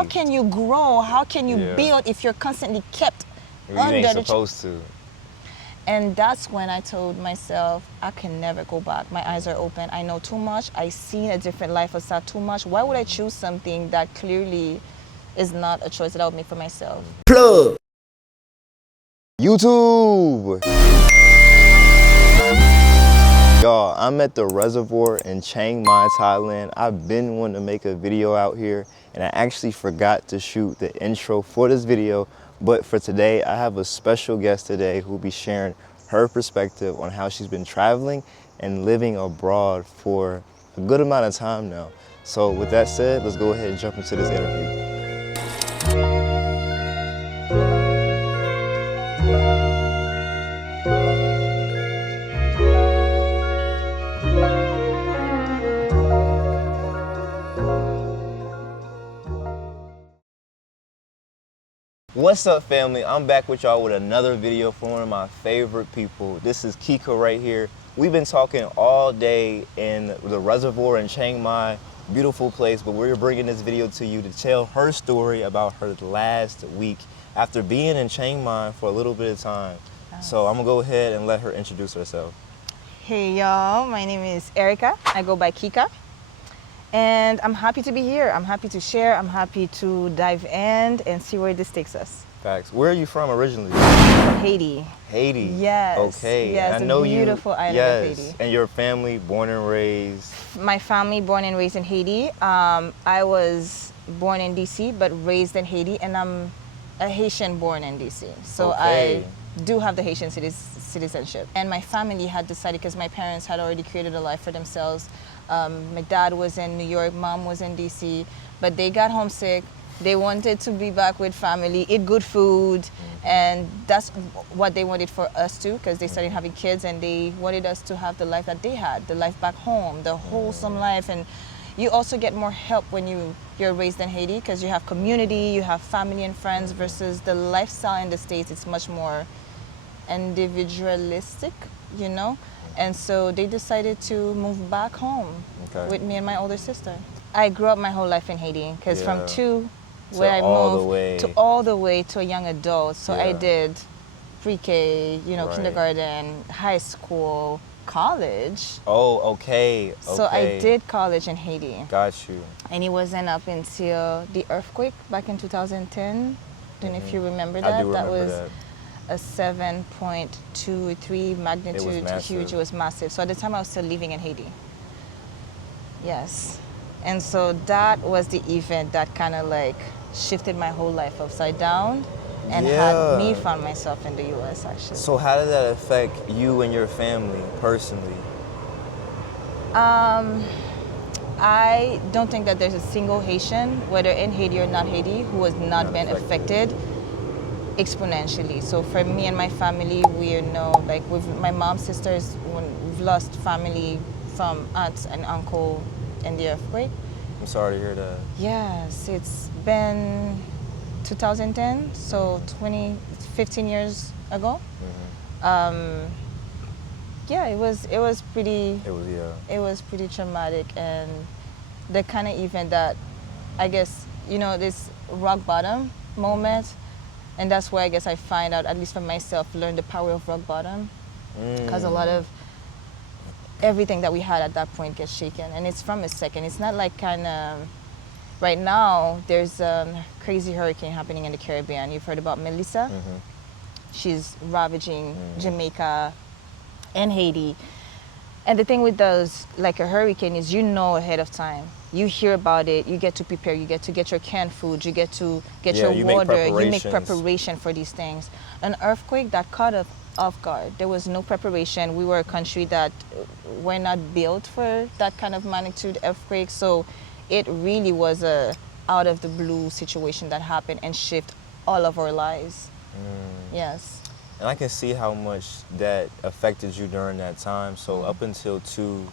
how can you grow? How can you build if you're constantly kept under ain't the supposed to. And that's when I told myself, I can never go back. My eyes are open. I know too much. I've seen a different lifestyle too much. Why would I choose something that clearly is not a choice that I would make for myself? Plug. YouTube. Y'all, I'm at the reservoir in Chiang Mai, Thailand. I've been wanting to make a video out here, and I actually forgot to shoot the intro for this video. But for today, I have a special guest today who will be sharing her perspective on how she's been traveling and living abroad for a good amount of time now. So with that said, let's go ahead and jump into this interview. What's up, family? I'm back with y'all with another video from one of my favorite people. This is Kika right here. We've been talking all day in the reservoir in Chiang Mai, beautiful place, but we're bringing this video to you to tell her story about her last week after being in Chiang Mai for a little bit of time. So I'm gonna go ahead and let her introduce herself. Hey y'all, my name is Erica. I go by Kika. And I'm happy to be here. I'm happy to share. I'm happy to dive in and see where this takes us. Facts. Where are you from originally? Haiti. Haiti. Yes. Okay. Yes, I know the beautiful island of Haiti. And your family, born and raised? My family, born and raised in Haiti. I was born in DC, but raised in Haiti, and I'm a Haitian born in DC. So I do have the Haitian citizenship. And my family had decided, because my parents had already created a life for themselves. My dad was in New York, mom was in DC, but they got homesick. They wanted to be back with family, eat good food, and that's what they wanted for us too, because they started having kids and they wanted us to have the life that they had, the life back home, the wholesome life. And you also get more help when you're raised in Haiti, because you have community, you have family and friends, versus the lifestyle in the States. It's much more individualistic, you know? And so they decided to move back home with me and my older sister. I grew up my whole life in Haiti, because from 2, where I moved, to all the way to a young adult. So I did pre-K, kindergarten, high school, college. Oh, okay. So I did college in Haiti. Got you. And it wasn't up until the earthquake back in 2010. I don't know if you remember that. I do remember that was a 7.23 magnitude. It was massive. Huge. It was massive. So at the time I was still living in Haiti. Yes. And so that was the event that kind of like shifted my whole life upside down and had me found myself in the US actually. So how did that affect you and your family personally? I don't think that there's a single Haitian, whether in Haiti or not Haiti, who has not been affected exponentially. So for me and my family, like with my mom's sisters, when we've lost family from aunts and uncle in the earthquake. I'm sorry to hear that. Yes, it's been 2010, so 15 years ago. It was pretty. It was pretty traumatic, and the kind of event that, I guess, this rock bottom moment. And that's where I guess I find out, at least for myself, learn the power of rock bottom. Because a lot of everything that we had at that point gets shaken. And it's from a second. It's not like right now, there's a crazy hurricane happening in the Caribbean. You've heard about Melissa? She's ravaging Jamaica and Haiti. And the thing with those, like a hurricane, is ahead of time. You hear about it, you get to prepare, you get to get your canned food, you get to get your water, you make preparation for these things. An earthquake that caught us off guard. There was no preparation. We were a country that were not built for that kind of magnitude earthquake, so it really was a out of the blue situation that happened and shifted all of our lives. Yes. And I can see how much that affected you during that time. So up until to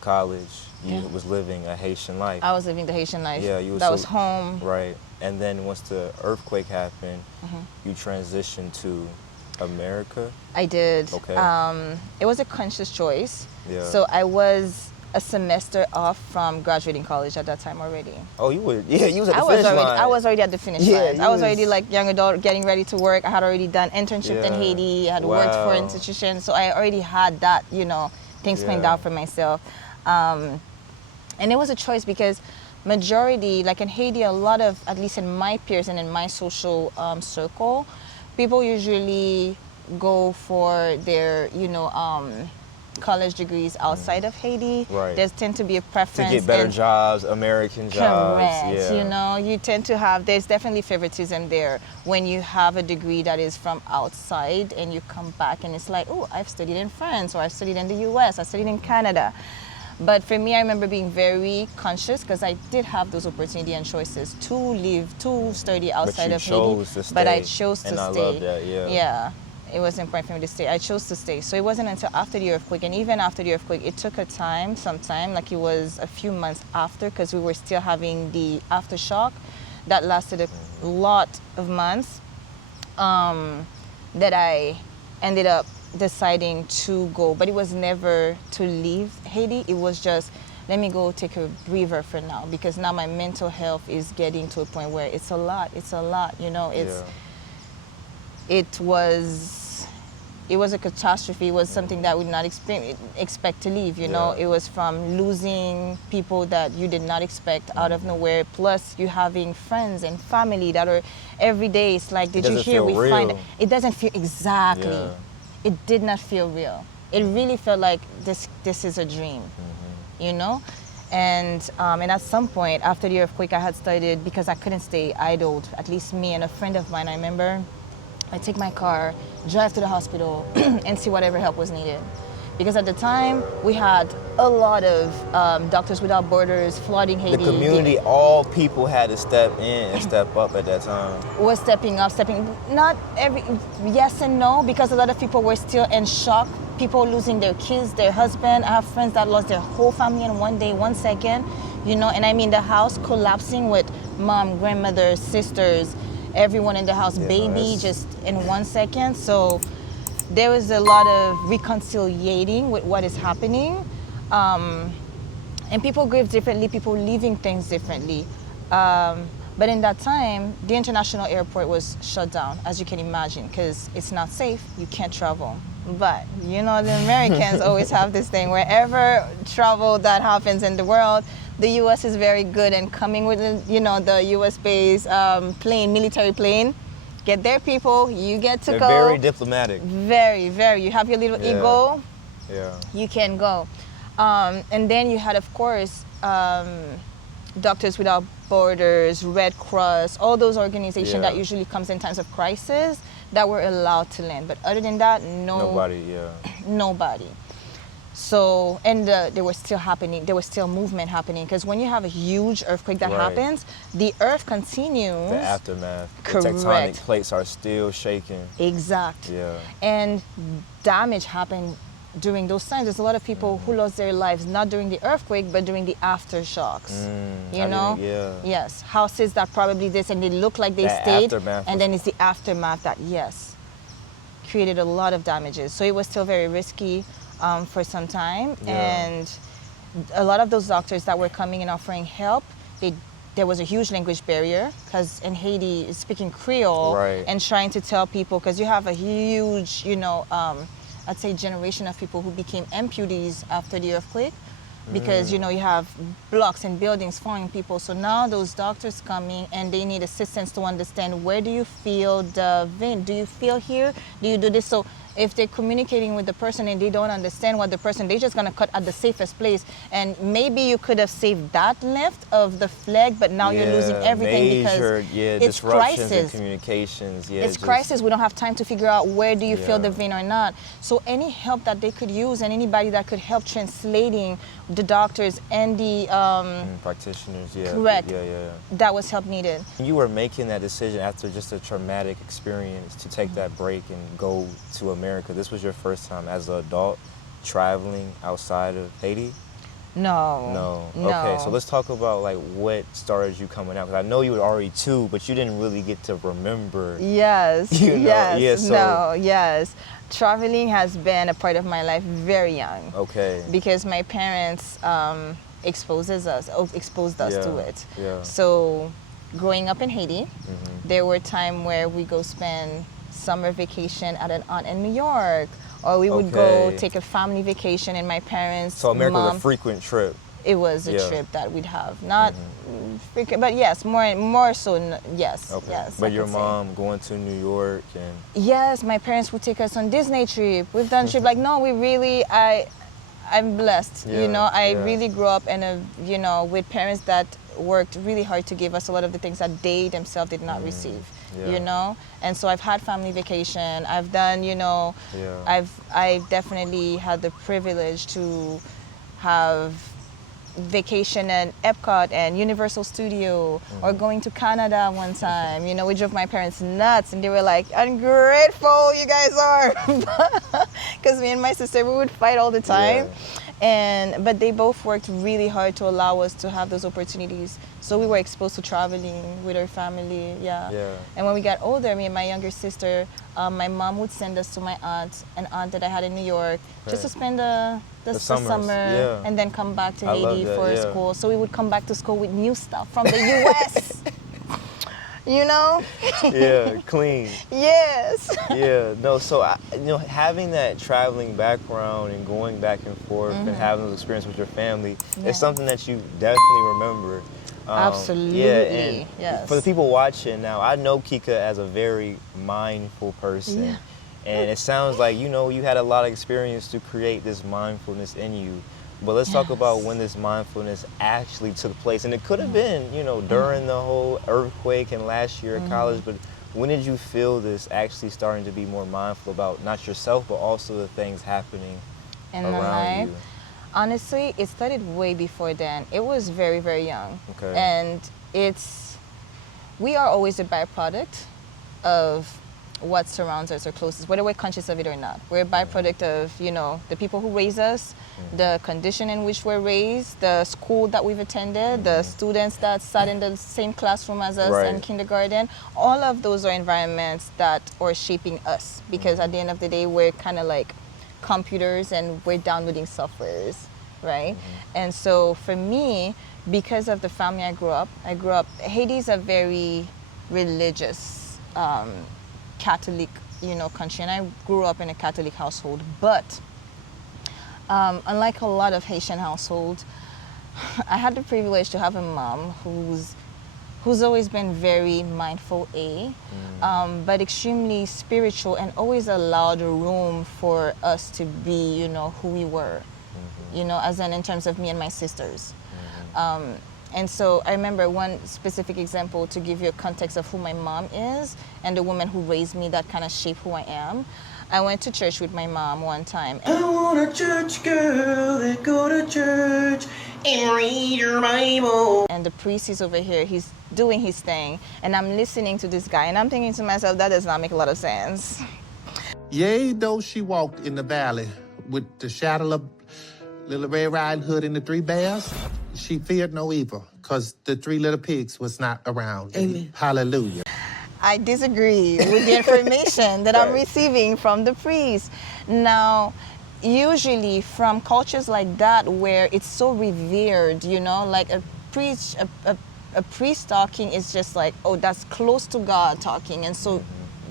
college, you was living a Haitian life. I was living the Haitian life. Yeah, that was home. Right. And then once the earthquake happened, you transitioned to America? I did. Okay. It was a conscious choice. Yeah. So I was a semester off from graduating college at that time already. Oh, you was at the finish line. I was already at the finish line. I was already like young adult, getting ready to work. I had already done internship in Haiti. I had worked for institutions, so I already had that, you know, things planned out for myself. And it was a choice because majority, like in Haiti, a lot of, at least in my peers and in my social circle, people usually go for their, you know, college degrees outside of Haiti. Right. There tend to be a preference to get better jobs, American jobs. Correct. You know, you tend to have, there's definitely favoritism there when you have a degree that is from outside and you come back and it's like, oh, I've studied in France, or I've studied in the US, I studied in Canada. But for me, I remember being very conscious because I did have those opportunity and choices to leave, to study outside of Haiti. But I chose to stay. And I love that, Yeah. It was important for me to stay. I chose to stay. So it wasn't until after the earthquake, and even after the earthquake, it took some time, like it was a few months after, because we were still having the aftershock that lasted a lot of months, that I ended up deciding to go. But it was never to leave Haiti. It was just, let me go take a breather for now, because now my mental health is getting to a point where it's a lot, you know, it was a catastrophe. It was something that we did not expect to leave, you know. It was from losing people that you did not expect out of nowhere, plus you having friends and family that are every day. It's like, did you hear? We find it doesn't feel exactly. Yeah. It did not feel real. It really felt like this is a dream, you know. And at some point after the earthquake, I had started, because I couldn't stay idled. At least me and a friend of mine, I remember, I take my car, drive to the hospital, and see whatever help was needed. Because at the time, we had a lot of Doctors Without Borders flooding Haiti. The community, all people had to step in and step up at that time. Was stepping up, not yes and no, because a lot of people were still in shock. People losing their kids, their husband. I have friends that lost their whole family in one day, 1 second, you know, and I mean the house collapsing with mom, grandmother, sisters, everyone in the house, baby, just in 1 second. So there was a lot of reconciliating with what is happening. And people grieve differently, people leaving things differently. But in that time, the international airport was shut down, as you can imagine, because it's not safe, you can't travel. But, you know, the Americans always have this thing, wherever travel that happens in the world, the U.S. is very good in coming with, you know, the U.S.-based plane, military plane. Get there, people. You get to go. They're very diplomatic. Very, very. You have your little ego. Yeah. You can go. And then you had, of course, Doctors Without Borders, Red Cross, all those organizations that usually comes in times of crisis that were allowed to land. But other than that, nobody. So, and there was still movement happening, because when you have a huge earthquake that happens, the earth continues. The aftermath. Correct. The tectonic plates are still shaking. Exactly. Yeah. And damage happened during those times. There's a lot of people who lost their lives, not during the earthquake, but during the aftershocks. You know? Yes. Houses that probably this, and they look like they stayed. And then it's the aftermath that, created a lot of damages. So it was still very risky. For some time, and a lot of those doctors that were coming and offering help, there was a huge language barrier, because in Haiti, it's speaking Creole and trying to tell people, because you have a huge, you know, I'd say generation of people who became amputees after the earthquake, because, you know, you have blocks and buildings falling people. So now those doctors coming and they need assistance to understand, where do you feel the vein? Do you feel here? Do you do this? So if they're communicating with the person and they don't understand what they're just gonna cut at the safest place. And maybe you could have saved that lift of the flag, but now you're losing everything because it's crisis. In communications. It's crisis. We don't have time to figure out where do you feel the vein or not. So any help that they could use, and anybody that could help translating the doctors and the practitioners, correct. That was help needed. You were making that decision after just a traumatic experience to take that break and go to America. This was your first time as an adult traveling outside of Haiti? No. No. Okay, so let's talk about like what started you coming out. Because I know you were already 2, but you didn't really get to remember. Yes. You know? Yes. Yeah, so, No. Yes. Traveling has been a part of my life very young. Okay. Because my parents exposed us to it. Yeah. So, growing up in Haiti, there were times where we go spend summer vacation at an aunt in New York, or we would go take a family vacation in my parents' So America mom. was a frequent trip. It was a trip that we'd have, not frequent, but yes, more so. Yes, Okay. yes. But I your could say. mom going to New York and. Yes, my parents would take us on Disney trip. We've done trip like no, we really I'm blessed. Yeah, You know, I yeah. really grew up in a with parents that worked really hard to give us a lot of the things that they themselves did not receive. Yeah. You know, and so I've had family vacation. I've done, I definitely had the privilege to have vacation at Epcot and Universal Studio, or going to Canada one time. You know, we drove my parents nuts, and they were like, ungrateful you guys are, because me and my sister, we would fight all the time. But they both worked really hard to allow us to have those opportunities. So we were exposed to traveling with our family, yeah. And when we got older, me and my younger sister, my mom would send us to my an aunt that I had in New York, just to spend the summer, and then come back to Haiti for school. So we would come back to school with new stuff from the U.S., you know? Yeah, clean. Yes. Yeah, no, so, having that traveling background and going back and forth and having those experiences with your family, it's something that you definitely remember. Absolutely, Yeah, and yes. for the people watching now, I know Kika as a very mindful person. Yeah. And it sounds like, you had a lot of experience to create this mindfulness in you. But let's talk about when this mindfulness actually took place. And it could have been, during the whole earthquake and last year at college, but when did you feel this actually starting to be more mindful about not yourself, but also the things happening in around my life? you? Honestly, it started way before then. It was very, very young. Okay. And we are always a byproduct of what surrounds us or closest, whether we're conscious of it or not. We're a byproduct of, the people who raise us, the condition in which we're raised, the school that we've attended, the students that sat in the same classroom as us in kindergarten. All of those are environments that are shaping us, because at the end of the day, we're kind of like computers and we're downloading softwares, right? And so for me, because of the family I grew up, Haiti's a very religious, Catholic, country, and I grew up in a Catholic household. But unlike a lot of Haitian households, I had the privilege to have a mom who's always been very mindful, but extremely spiritual, and always allowed room for us to be, who we were, as in terms of me and my sisters. And so I remember one specific example to give you a context of who my mom is and the woman who raised me that kind of shaped who I am. I went to church with my mom one time. I want a church girl that go to church and read your Bible. And the priest is over here, he's doing his thing, and I'm listening to this guy, and I'm thinking to myself, that does not make a lot of sense. Yea, though she walked in the valley with the shadow of Little Red Riding Hood and the 3 bears, she feared no evil, because the 3 little pigs was not around. Amen. Hallelujah. I disagree with the information that I'm receiving from the priest. Now, usually from cultures like that where it's so revered, like a priest talking is just like, oh, that's close to God talking, and so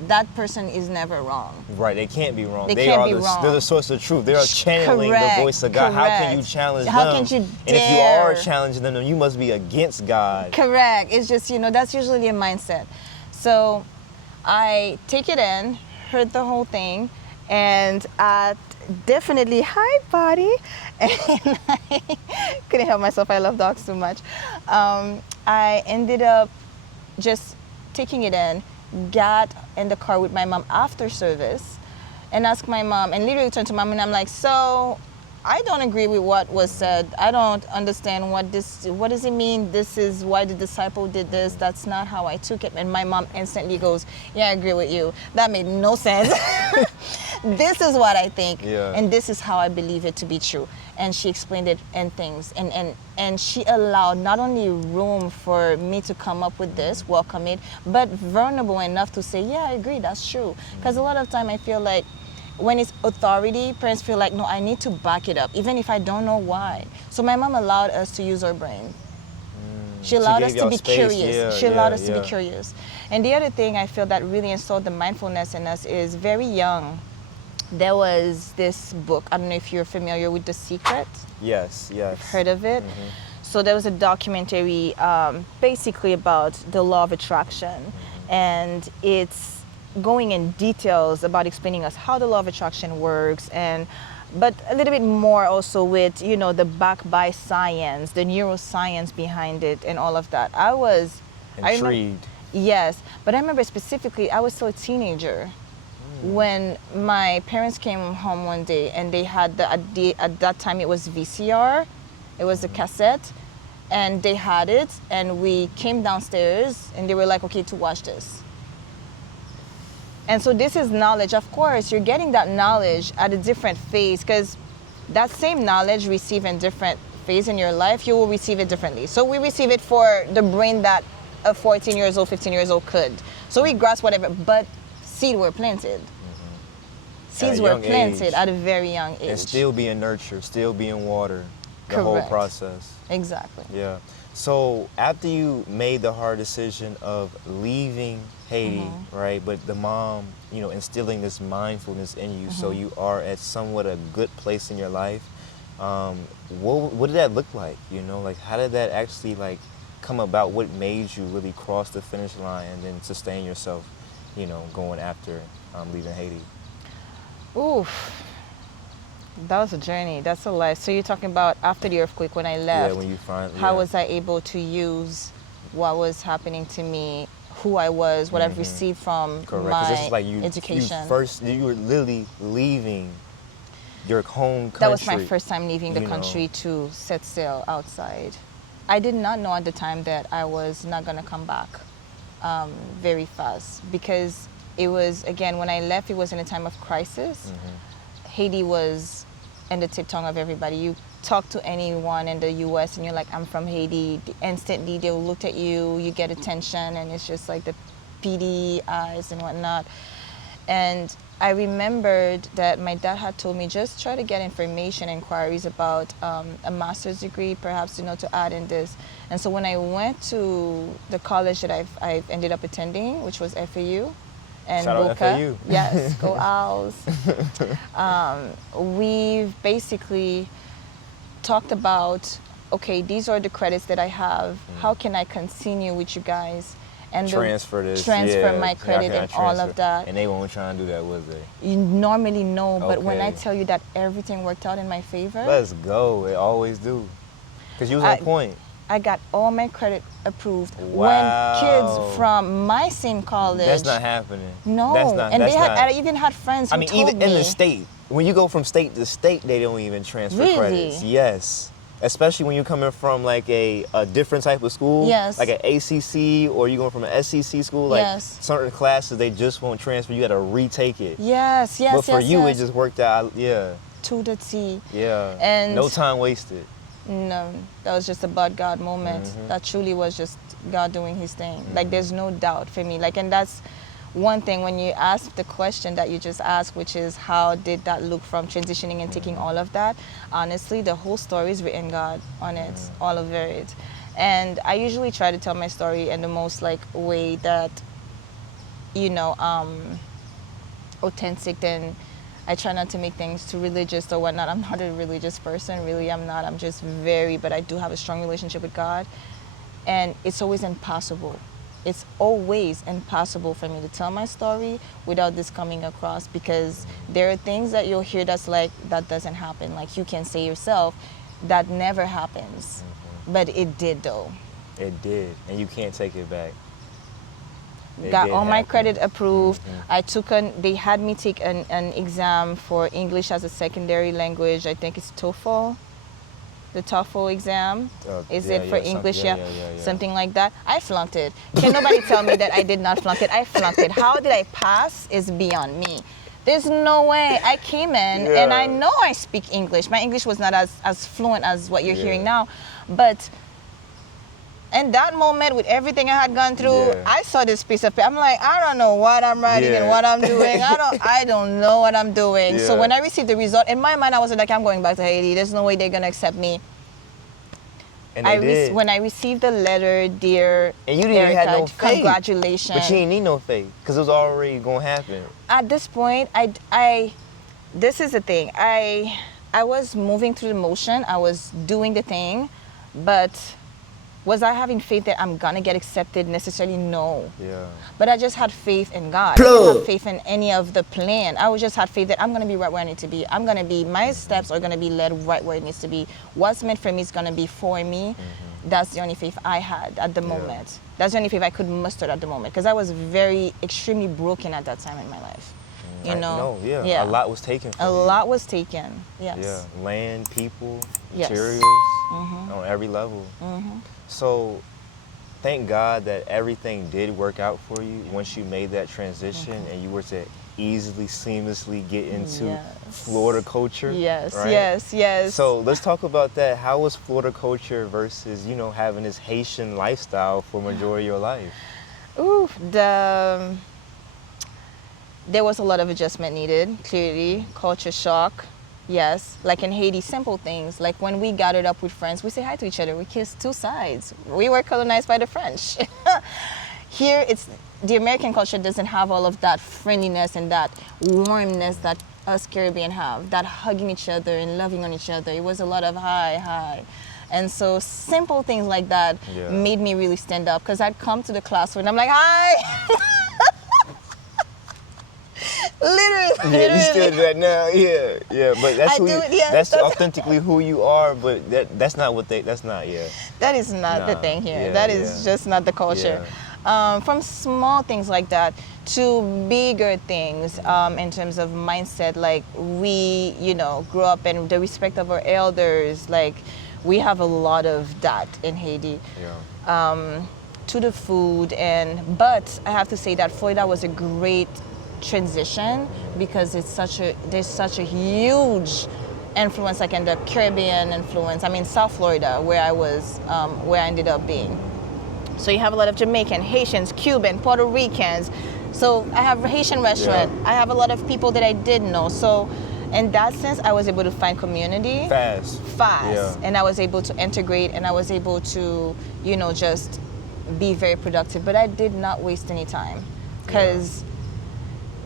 that person is never wrong. Right, they can't be wrong. They can't be wrong. Wrong. They're the source of truth. They are channeling Correct, the voice of God. How can you correct. challenge How them? can you And if you are dare? challenging them, then you must be against God. Correct. It's just, that's usually a mindset. So I take it in, heard the whole thing, and definitely, hi, buddy. And I couldn't help myself. I love dogs too much. I ended up just taking it in, got in the car with my mom after service, and asked my mom, and literally turned to mom, and I'm like, so I don't agree with what was said. I don't understand what does it mean? This is why the disciple did this. That's not how I took it. And my mom instantly goes, yeah, I agree with you. That made no sense. this is what I think, Yeah. and this is how I believe it to be true. And she explained it and things, and she allowed not only room for me to come up with this, welcome it, but vulnerable enough to say, yeah, I agree, that's true. Because a lot of time I feel like when it's authority, parents feel like, no, I need to back it up, even if I don't know why. So my mom allowed us to use our brain. She allowed us gave to y'all be space. curious. Yeah, She allowed yeah, us to yeah. be curious. And the other thing I feel that really installed the mindfulness in us is very young. There was this book, I don't know if you're familiar with The Secret. Yes, yes. Heard of it? So there was a documentary basically about the law of attraction. And it's going in details about explaining us how the law of attraction works, but a little bit more also with, the back by science, the neuroscience behind it and all of that. I remember, Intrigued. yes, but I remember specifically, I was still a teenager when my parents came home one day and they had at that time it was VCR, it was a cassette, and they had it, and we came downstairs and they were like, okay, to watch this. And so this is knowledge. Of course, you're getting that knowledge at a different phase, because that same knowledge received in different phase in your life, you will receive it differently. So we receive it for the brain that a 14 years old, 15 years old could. So we grasp whatever, but seeds were planted. Seeds were young planted age. at a very young age. And still being nurtured, still being watered. The whole Correct. process. Exactly. Yeah. So after you made the hard decision of leaving Haiti, right, but the mom, instilling this mindfulness in you, so you are at somewhat a good place in your life, what did that look like? Like how did that actually come about? What made you really cross the finish line and then sustain yourself, going after leaving Haiti? Oof. That was a journey. That's a life. So you're talking about after the earthquake when I left. Yeah, when you finally. How was I able to use what was happening to me, who I was, what I've received from Correct. 'Cause my this is like education? You were literally leaving your home country. That was my first time leaving the country to set sail outside. I did not know at the time that I was not going to come back very fast, because it was, again, when I left, it was in a time of crisis. Haiti was in the tip tongue of everybody. You talk to anyone in the US and you're like, I'm from Haiti, instantly they'll look at you, you get attention, and it's just like the PD eyes and whatnot. And I remembered that my dad had told me, just try to get information, inquiries about a master's degree, perhaps, to add in this. And so when I went to the college that I've ended up attending, which was FAU, and Shout out Boca. FAU. Yes, go Owls. We've basically talked about, okay, these are the credits that I have. How can I continue with you guys? And Transfer my credit and all of that. And they weren't trying to do that, was they? You normally no, but when I Okay. tell you that everything worked out in my favor, Let's go. It always do. Because you was on point. I got all my credit approved. Wow. When kids from my same college, That's not happening. no, That's not, and that's they had, not, I even had friends who I mean, told even me, in the state, when you go from state to state, they don't even transfer Really? credits. Yes. Especially when you're coming from like a different type of school. Yes. Like an ACC, or you're going from an SEC school. Like Yes. certain classes, they just won't transfer. You got to retake it. yes, But for you, yes. it just worked out. Yeah. to the T. Yeah. And no time wasted. No, that was just a but God moment. That truly was just God doing his thing. Like, there's no doubt for me. Like, and that's one thing when you ask the question that you just asked, which is how did that look from transitioning and taking all of that? Honestly, the whole story is written God on it, all of it. And I usually try to tell my story in the most way that, authentic. Then I try not to make things too religious or whatnot. I'm not a religious person, really. I'm not. I'm just but I do have a strong relationship with God. And it's always impossible. It's always impossible for me to tell my story without this coming across, because there are things that you'll hear that's like, that doesn't happen. Like you can say yourself, that never happens. But it did though. It did. And you can't take it back. It Got did all my happen. credit approved. I took they had me take an exam for English as a secondary language. I think it's TOEFL, the TOEFL exam. Is it for English? Yeah. Something like that. I flunked it. Can nobody tell me that I did not flunk it? I flunked it. How did I pass is beyond me. There's no way. I came in and I know I speak English. My English was not as fluent as what you're hearing now. But in that moment, with everything I had gone through, I saw this piece of paper. I'm like, I don't know what I'm writing and what I'm doing. I don't know what I'm doing. So when I received the result, in my mind, I was like, I'm going back to Haiti. There's no way they're gonna accept me. And they did. When I received the letter, dear and you didn't Erica, even have no faith. Congratulations. But you didn't need no faith because it was already gonna happen. At this point, this is the thing. I was moving through the motion. I was doing the thing, but was I having faith that I'm gonna get accepted? Necessarily, no. Yeah. But I just had faith in God. I didn't have faith in any of the plan. I just had faith that I'm gonna be right where I need to be. My steps are gonna be led right where it needs to be. What's meant for me is gonna be for me. That's the only faith I had at the moment. That's the only faith I could muster at the moment, because I was extremely broken at that time in my life. You know? A lot was taken from you. A lot was taken, yes. Yeah, land, people, Yes. materials, on every level. So, thank God that everything did work out for you once you made that transition and you were to easily, seamlessly get into Florida culture. Yes, right? yes. So let's talk about that. How was Florida culture versus, having this Haitian lifestyle for majority of your life? Ooh, there was a lot of adjustment needed, clearly. Culture shock, yes. Like in Haiti, simple things. Like when we gathered up with friends, we say hi to each other. We kiss two sides. We were colonized by the French. Here, the American culture doesn't have all of that friendliness and that warmness that us Caribbean have, that hugging each other and loving on each other. It was a lot of hi. And so simple things like that made me really stand up, because I'd come to the classroom and I'm like, hi. Literally. Yeah, you still do that now. Yeah. But that's that's authentically who you are. But that's not what that's not. That is not the thing here. That is just not the culture. From small things like that to bigger things in terms of mindset, like we, grew up in the respect of our elders. Like we have a lot of that in Haiti. To the food, but I have to say that Florida was a great transition, because there's such a huge influence, like in the Caribbean influence. I mean, South Florida, where I ended up being. So you have a lot of Jamaican, Haitians, Cuban, Puerto Ricans. So I have a Haitian restaurant. I have a lot of people that I didn't know. So in that sense, I was able to find community fast, and I was able to integrate, and I was able to, just be very productive. But I did not waste any time, because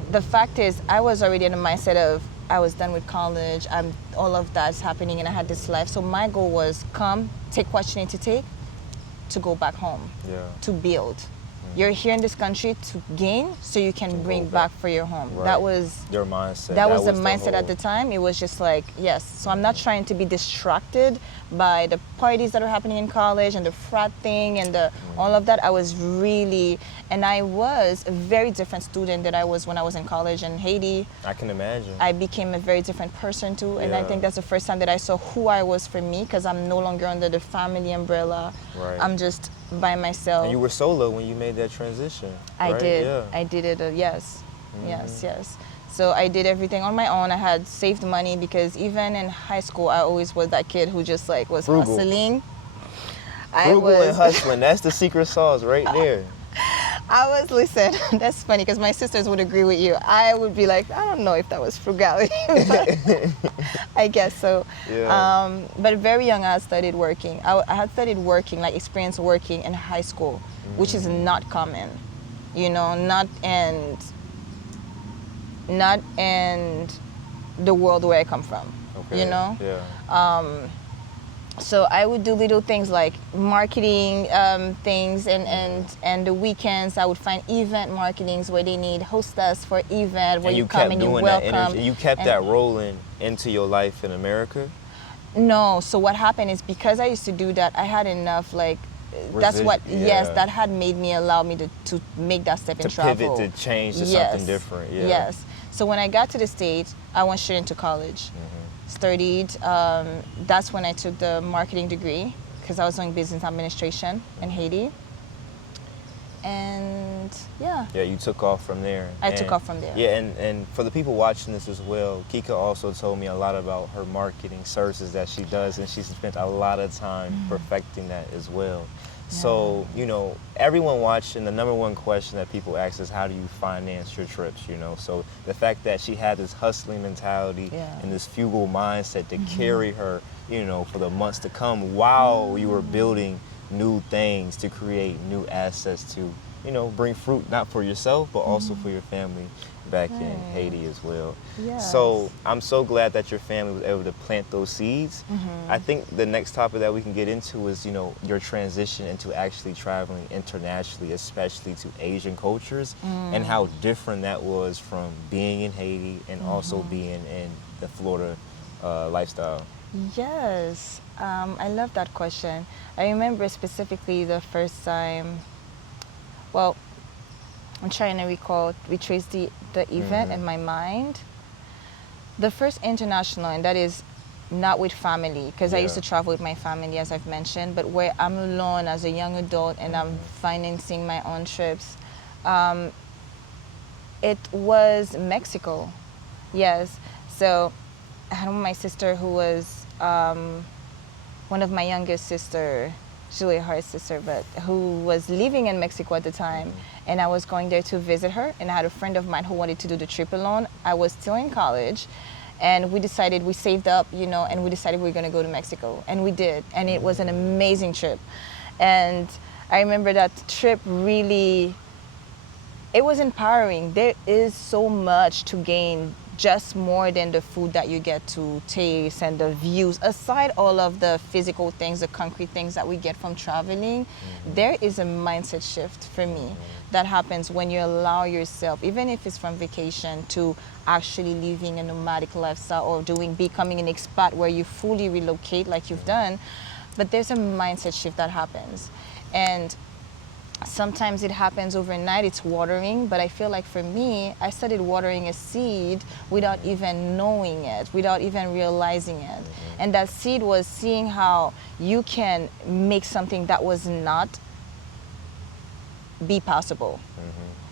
the fact is, I was already in the mindset of I was done with college. All of that's happening, and I had this life. So my goal was take what you need to take to go back home, to build. You're here in this country to gain, so you can bring back for your home. Right. That was your mindset. That was the mindset at the time. It was just like, yes. So I'm not trying to be distracted by the parties that are happening in college and the frat thing and all of that. I was really, and I was a very different student than I was when I was in college in Haiti. I can imagine. I became a very different person too, and I think that's the first time that I saw who I was for me, because I'm no longer under the family umbrella. Right. I'm just by myself. And you were solo when you made that transition. I right? did. Yeah. I did it. Yes. So I did everything on my own. I had saved money, because even in high school, I always was that kid who just like was hustling. Frugal and hustling. That's the secret sauce right there. Listen, that's funny, because my sisters would agree with you. I would be like, I don't know if that was frugality, but I guess so. But very young, I started working. I had started working, like experience working in high school, which is not common, not in the world where I come from, So I would do little things like marketing things, and the weekends I would find event marketings where they need hostess for event, where you come and you welcome. You kept that rolling into your life in America? No. So what happened is, because I used to do that, I had enough that had made me allow me to make that step in travel. To pivot, to change to something different. Yes. So when I got to the States, I went straight into college. Studied, that's when I took the marketing degree, because I was doing business administration in Haiti. and yeah. Yeah, you took off from there. I took off from there. Yeah, and for the people watching this as well, Kika also told me a lot about her marketing services that she does, and she's spent a lot of time perfecting that as well. So, you know, everyone watching, the number one question that people ask is, how do you finance your trips, you know? So the fact that she had this hustling mentality and this frugal mindset to carry her, you know, for the months to come while you were building new things to create new assets to, you know, bring fruit, not for yourself, but also for your family back in Haiti as well. Yes. So I'm so glad that your family was able to plant those seeds. I think the next topic that we can get into is, you know, your transition into actually traveling internationally, especially to Asian cultures, and how different that was from being in Haiti and also being in the Florida lifestyle. Yes, I love that question. I remember specifically the first time, well, I'm trying to recall, retrace the event in my mind. The first international, and that is not with family, because I used to travel with my family, as I've mentioned, but where I'm alone as a young adult and I'm financing my own trips. It was Mexico, yes. So I had my sister who was one of my youngest sister, Julia Hart's sister, but who was living in Mexico at the time, and I was going there to visit her, and I had a friend of mine who wanted to do the trip alone. I was still in college, and we saved up, you know, and we decided we were gonna go to Mexico, and we did, and it was an amazing trip. And I remember that trip really, it was empowering. There is so much to gain, just more than the food that you get to taste and the views. Aside all of the physical things, the concrete things that we get from traveling, there is a mindset shift for me that happens when you allow yourself, even if it's from vacation, to actually living a nomadic lifestyle or becoming an expat where you fully relocate like you've done. But there's a mindset shift that happens. And sometimes it happens overnight, it's watering, but I feel like for me, I started watering a seed without even knowing it, without even realizing it. And that seed was seeing how you can make something that was not be possible.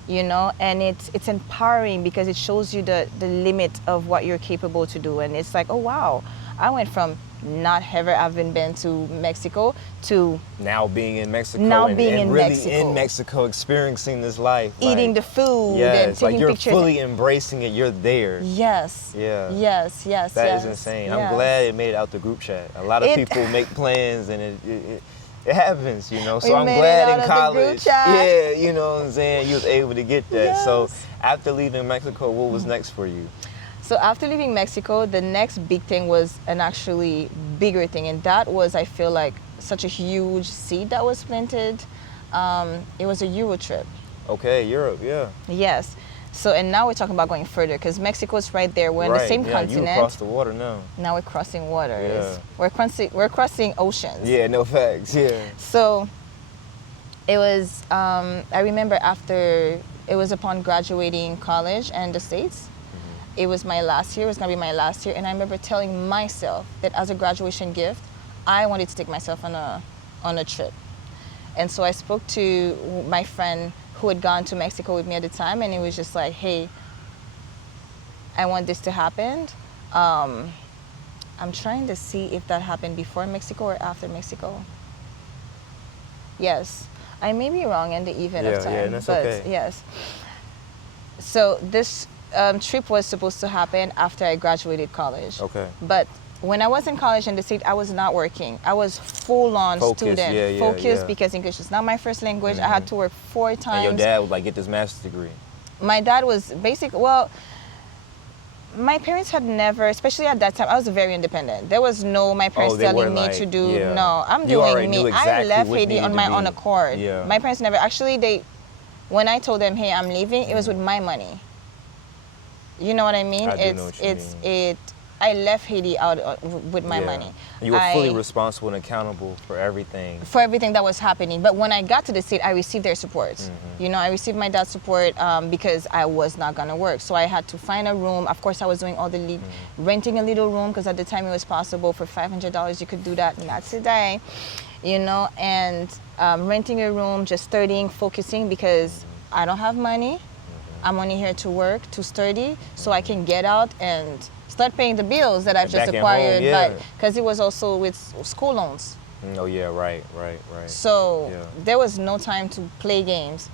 You know, and it's empowering because it shows you the limit of what you're capable to do. And it's like, oh wow, I went from not ever having been to Mexico to now being in Mexico, and really Mexico. in Mexico, experiencing this life, eating the food and taking like you're pictures. fully embracing it. You're there. Yes. Yeah. Yes. That is insane. Yes. I'm glad it made it out the group chat. A lot of people make plans and it happens, you know. So I'm glad in college, yeah, you know what I'm saying, you was able to get that. Yes. So after leaving Mexico, what was next for you? So after leaving Mexico, the next big thing was an actually bigger thing, and that was, I feel like, such a huge seed that was planted. It was a Euro trip. Okay, Europe, yeah. Yes. So, and now we're talking about going further because Mexico is right there. We're in the same continent. You across the water now. Now we're crossing waters. Yeah. We're crossing oceans. Yeah, no facts. Yeah. So it was. I remember after it was upon graduating college and the States. It was my last year. It was gonna be my last year, and I remember telling myself that as a graduation gift, I wanted to take myself on a trip. And so I spoke to my friend who had gone to Mexico with me at the time, and it was just like, hey, I want this to happen. I'm trying to see if that happened before Mexico or after Mexico. Yes, I may be wrong in the event of time, yeah, that's but okay. Yes. So this trip was supposed to happen after I graduated college. Okay. But when I was in college in the States, I was not working. I was full-on student, focused because English is not my first language. I had to work 4 times. And your dad would like get this master's degree. My dad was my parents had never, especially at that time, I was very independent. There was my parents telling me to do, no, I'm doing me. I left Haiti on my own accord. Yeah. My parents never, actually when I told them, hey, I'm leaving, it was with my money. You know what I mean? I do know what you mean. I left Haiti out with my money. You were fully responsible and accountable for everything. For everything that was happening. But when I got to the state, I received their support. You know, I received my dad's support because I was not going to work. So I had to find a room. Of course, I was doing all the renting a little room because at the time it was possible for $500 you could do that, not today. you know, and renting a room, just studying, focusing, because I don't have money. I'm only here to work, to study, so I can get out and start paying the bills that I've just back at acquired. home, yeah. Because it was also with school loans. Oh yeah, right. So Yeah. there was no time to play games.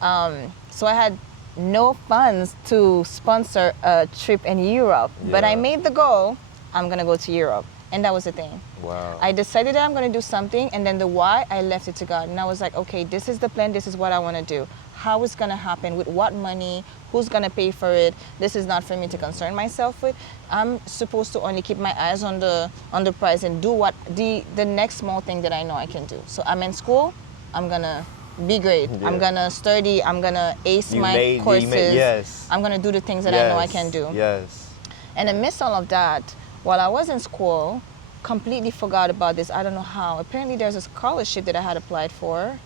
So I had no funds to sponsor a trip in Europe. But I Yeah. made the goal, I'm gonna go to Europe. And that was the thing. Wow. I decided that I'm gonna do something, and then the why, I left it to God. And I was like, okay, this is the plan, this is what I wanna do. How it's gonna happen, with what money, who's gonna pay for it. This is not for me to concern myself with. I'm supposed to only keep my eyes on the prize and do what the next small thing that I know I can do. So I'm in school, I'm gonna be great. Yeah. I'm gonna study, I'm gonna ace You my made- courses. yes. I'm gonna do the things that I know I can do. Yes. And amidst all of that, while I was in school, completely forgot about this. I don't know how. Apparently there's a scholarship that I had applied for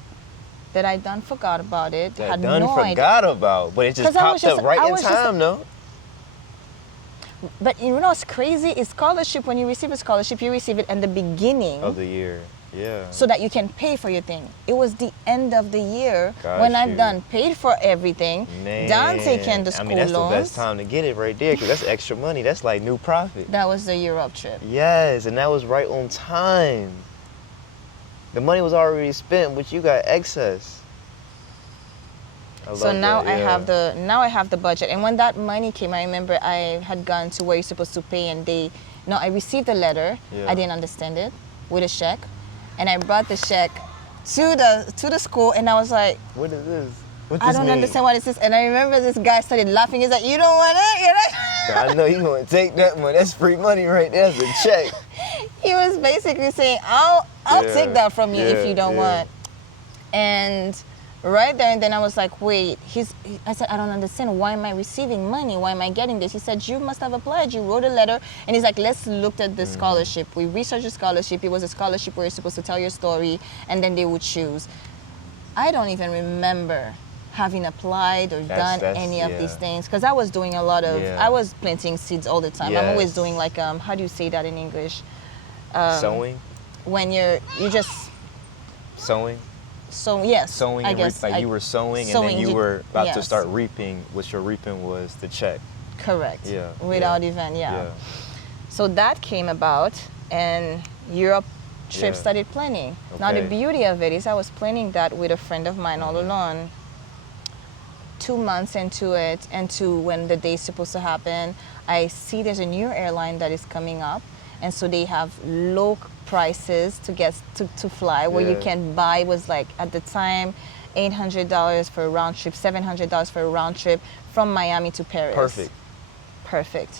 that I done forgot about it. That had done no idea. forgot about, but it just 'Cause I was popped up just- right I in was just- time, no? But you know what's crazy? Is scholarship, when you receive a scholarship, you receive it in the beginning Of the year, yeah. so that you can pay for your thing. It was the end of the year Got when you. I've done paid for everything, done taken the school I mean, that's loans. the best time to get it right there, because that's extra money. That's like new profit. That was the Europe trip. Yes, and that was right on time. The money was already spent, but you got excess. So now I have the budget. And when that money came, I remember I had gone to where you're supposed to pay, and I received a letter. Yeah. I didn't understand it, with a check, and I brought the check to the school, and I was like, What is this? What I this don't mean? understand what this is. And I remember this guy started laughing. He's like, you don't want it? You're like, I know you gonna take that money. That's free money right there. That's a check. he was basically saying, I'll Yeah, take that from you if yeah, you don't yeah. want. And right there and then I was like, wait, I said, I don't understand. Why am I receiving money? Why am I getting this? He said, you must have applied. You wrote a letter. And he's like, let's look at the scholarship. We researched the scholarship. It was a scholarship where you're supposed to tell your story, and then they would choose. I don't even remember having applied or done any of these things, because I was doing a lot of, I was planting seeds all the time. I'm always doing like, how do you say that in English? Sowing? When you just, Sowing? so yes, Sowing, I and guess. like you were sowing, and sowing, then you were about to yes. start reaping, which your reaping was the check. Correct. Yeah. Without yeah, even, yeah. So that came about, and Europe trip Yeah. started planning. Now the Okay. beauty of it is I was planning that with a friend of mine all along. 2 months into it, and to when the day's supposed to happen, I see there's a new airline that is coming up, and so they have low prices to get to fly, where you Yeah. can buy, it was like at the time $800 for a round trip, $700 for a round trip from Miami to Paris. Perfect.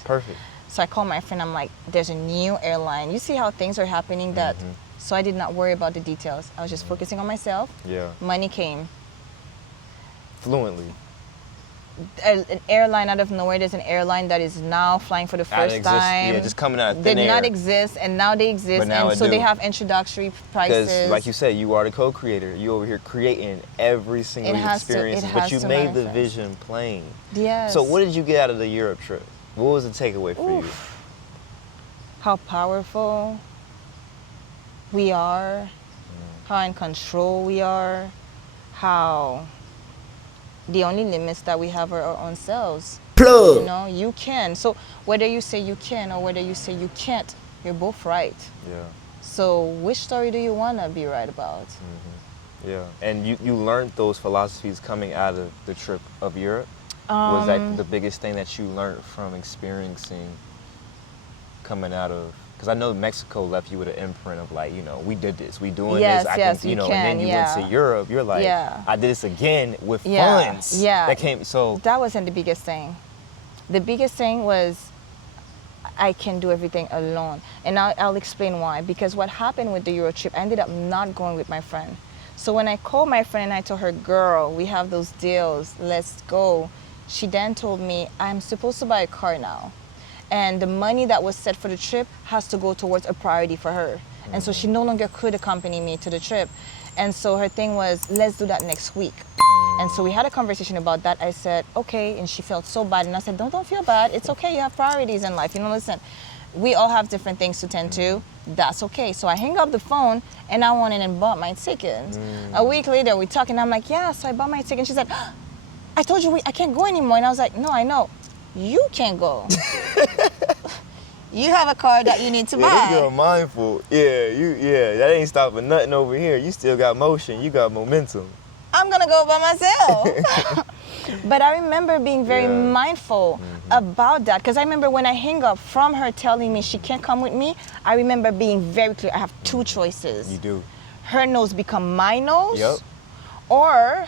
Perfect. So I called my friend, I'm like, there's a new airline. You see how things are happening that, so I did not worry about the details. I was just focusing on myself. Yeah. Money came. Fluently. An airline out of nowhere, there's an airline that is now flying for the first time. Yeah, just coming out of thin Did air. not exist, and now they exist, But now and it so they do. have introductory prices. Because, like you said, you are the co-creator. You over here creating every single It has to- it experience, but has you to made the manifest. vision plain. Yes. So what did you get out of the Europe trip? What was the takeaway for you? How powerful we are, how in control we are, how the only limits that we have are our own selves. Plug. You know, you can. So whether you say you can or whether you say you can't, you're both right. Yeah. So which story do you want to be right about? Yeah. And you learned those philosophies coming out of the trip of Europe? Was that the biggest thing that you learned from experiencing coming out of? Because I know Mexico left you with an imprint of like, you know, we did this, we doing Yes, this. I yes, can, you know, can, and then you went yeah. to Europe. You're like, Yeah. I did this again with Yeah, funds. yeah. That came. So That wasn't the biggest thing. The biggest thing was I can do everything alone. And I'll explain why. Because what happened with the Euro trip, I ended up not going with my friend. So when I called my friend and I told her, girl, we have those deals, let's go. She then told me, I'm supposed to buy a car now. And the money that was set for the trip has to go towards a priority for her. And so she no longer could accompany me to the trip. And so her thing was, let's do that next week. And so we had a conversation about that. I said, okay. And she felt so bad. And I said, don't feel bad. It's okay. You have priorities in life. You know, listen. we all have different things to tend to. That's okay. So I hang up the phone and I went in and bought my ticket. A week later, we talk and I'm like, yeah, so I bought my ticket. And she's like, I told you I can't go anymore. And I was like, no, I know. You can't go. You have a car that you need to buy. Yeah, this girl mindful. Yeah, that ain't stopping nothing over here. You still got motion. You got momentum. I'm gonna go by myself. But I remember being very mindful about that, because I remember when I hang up from her telling me she can't come with me, I remember being very clear. I have two choices. You do. Her no's become my no's, Yep. or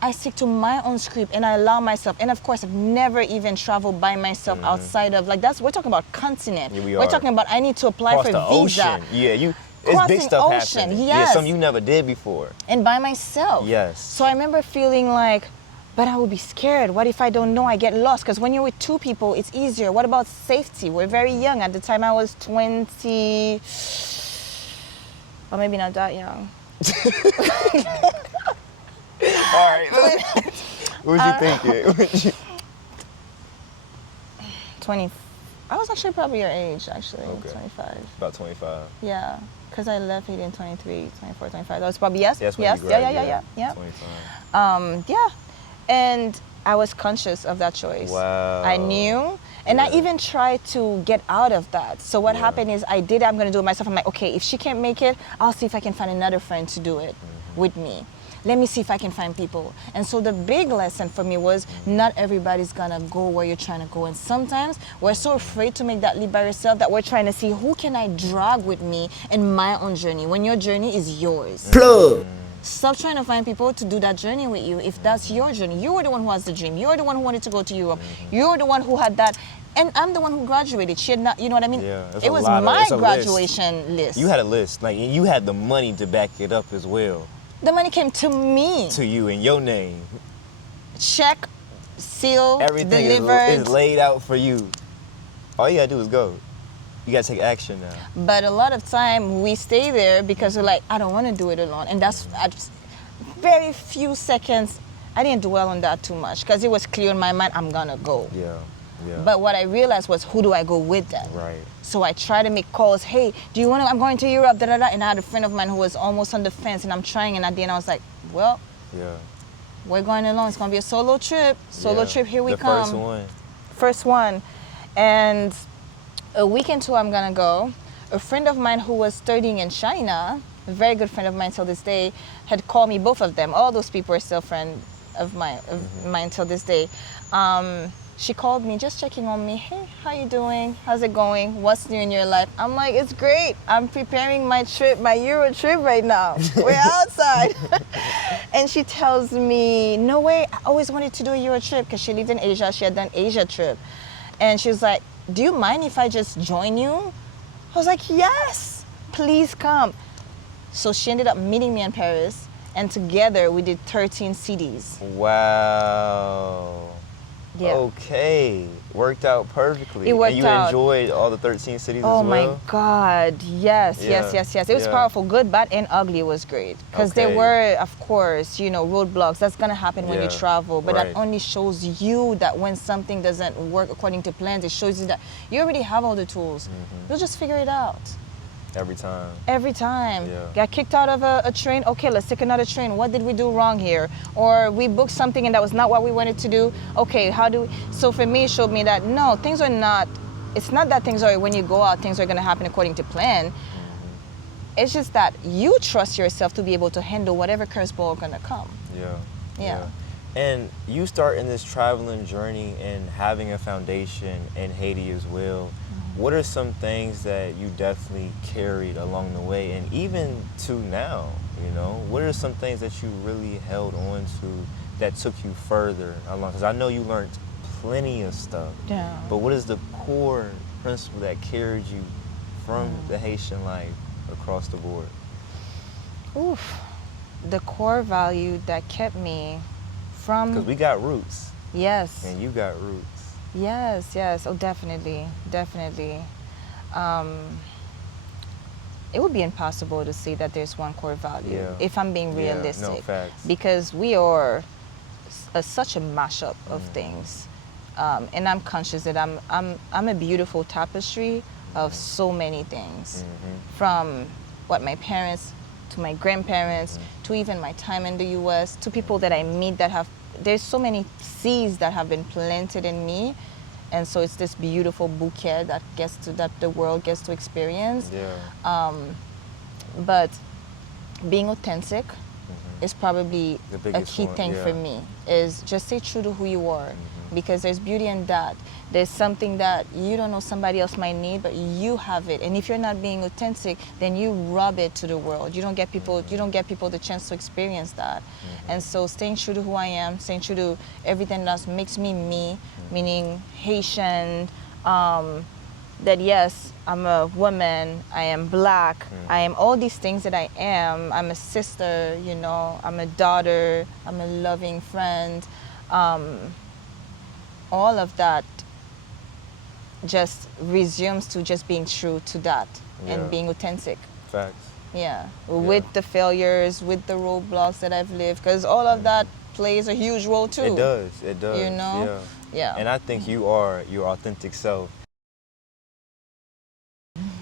I stick to my own script and I allow myself. And of course, I've never even traveled by myself outside of, like, we're talking about continent. Yeah, we're talking about I need to apply Across for the visa. ocean. Yeah, it's Crossing big stuff ocean, happening. yes. Yeah, something you never did before. And by myself. Yes. So I remember feeling like, but I would be scared. What if I don't know? I get lost. Because when you're with two people, it's easier. What about safety? We're very young. At the time, I was 20, or maybe not that young. All right. What was you thinking? 20. I was actually probably your age, actually. Okay. 25. About 25. Yeah. Because I left Haiti in 23, 24, 25. That was probably, yes. That's when yes. you Yeah. 25. Yeah. And I was conscious of that choice. Wow. I knew. And I even tried to get out of that. So what happened is I'm going to do it myself. I'm like, okay, if she can't make it, I'll see if I can find another friend to do it with me. Let me see if I can find people. And so the big lesson for me was not everybody's going to go where you're trying to go. And sometimes we're so afraid to make that leap by yourself that we're trying to see who can I drag with me in my own journey when your journey is yours. Plug. Stop trying to find people to do that journey with you if that's your journey. You were the one who has the dream. You're the one who wanted to go to Europe. You're the one who had that. And I'm the one who graduated. She had not, you know what I mean? Yeah, it was my graduation list. You had a list. Like, you had the money to back it up as well. The money came to me. To you in your name. Check, seal, Everything delivered. is laid out for you. All you gotta do is go. You gotta take action now. But a lot of time we stay there because we're like, I don't want to do it alone. And that's very few seconds. I didn't dwell on that too much because it was clear in my mind, I'm gonna go. Yeah. But what I realized was, who do I go with then? Right. So I try to make calls. Hey, do you want to? I'm going to Europe. Da da da. And I had a friend of mine who was almost on the fence, and I'm trying. And at the end, I was like, well, we're going along. It's gonna be a solo trip. Trip. Here we come. The first one. First one. And a week into I'm gonna go. A friend of mine who was studying in China, a very good friend of mine till this day, had called me. Both of them. All those people are still friends of mine till this day. She called me, just checking on me. Hey, how you doing? How's it going? What's new in your life? I'm like, it's great. I'm preparing my trip, my Euro trip right now. We're outside. And she tells me, no way, I always wanted to do a Euro trip because she lived in Asia. She had done Asia trip. And she was like, do you mind if I just join you? I was like, yes, please come. So she ended up meeting me in Paris. And together we did 13 cities. Wow. Yeah. Okay. Worked out perfectly. It worked and you out. Enjoyed all the 13 cities as well? Oh my God, yes. It was powerful, good, bad, and ugly. It was great. Because there were, of course, roadblocks. That's going to happen when you travel. But that only shows you that when something doesn't work according to plans, it shows you that you already have all the tools. You'll just figure it out. Every time. Every time. Yeah. Got kicked out of a train. Okay, let's take another train. What did we do wrong here? Or we booked something and that was not what we wanted to do. Okay, so for me, it showed me that no, things are not, it's not that things are, when you go out, things are going to happen according to plan. It's just that you trust yourself to be able to handle whatever curveball is going to come. Yeah. And you start in this traveling journey and having a foundation in Haiti as well. What are some things that you definitely carried along the way, and even to now, what are some things that you really held on to that took you further along? Because I know you learned plenty of stuff, but what is the core principle that carried you from the Haitian life across the board? Oof, the core value that kept me from... Because we got roots. Yes. And you got roots. Yes. Oh, definitely. It would be impossible to say that there's one core value if I'm being realistic. No, facts. Because we are such a mashup of things. and I'm conscious that I'm a beautiful tapestry of so many things, from what my parents to my grandparents to even my time in the U.S. to people that I meet that have. There's so many seeds that have been planted in me, and so it's this beautiful bouquet that the world gets to experience. Yeah. But being authentic is probably a key thing for me, is just stay true to who you are, because there's beauty in that. There's something that you don't know somebody else might need, but you have it. And if you're not being authentic, then you rub it to the world. You don't get people the chance to experience that. And so staying true to who I am, staying true to everything that makes me me, meaning Haitian, that yes, I'm a woman, I am black, I am all these things that I am. I'm a sister, you know, I'm a daughter, I'm a loving friend. All of that just resumes to just being true to that and being authentic. Facts. Yeah, with the failures, with the roadblocks that I've lived, because all of that plays a huge role too. It does, it does. You know? Yeah. And I think you are your authentic self.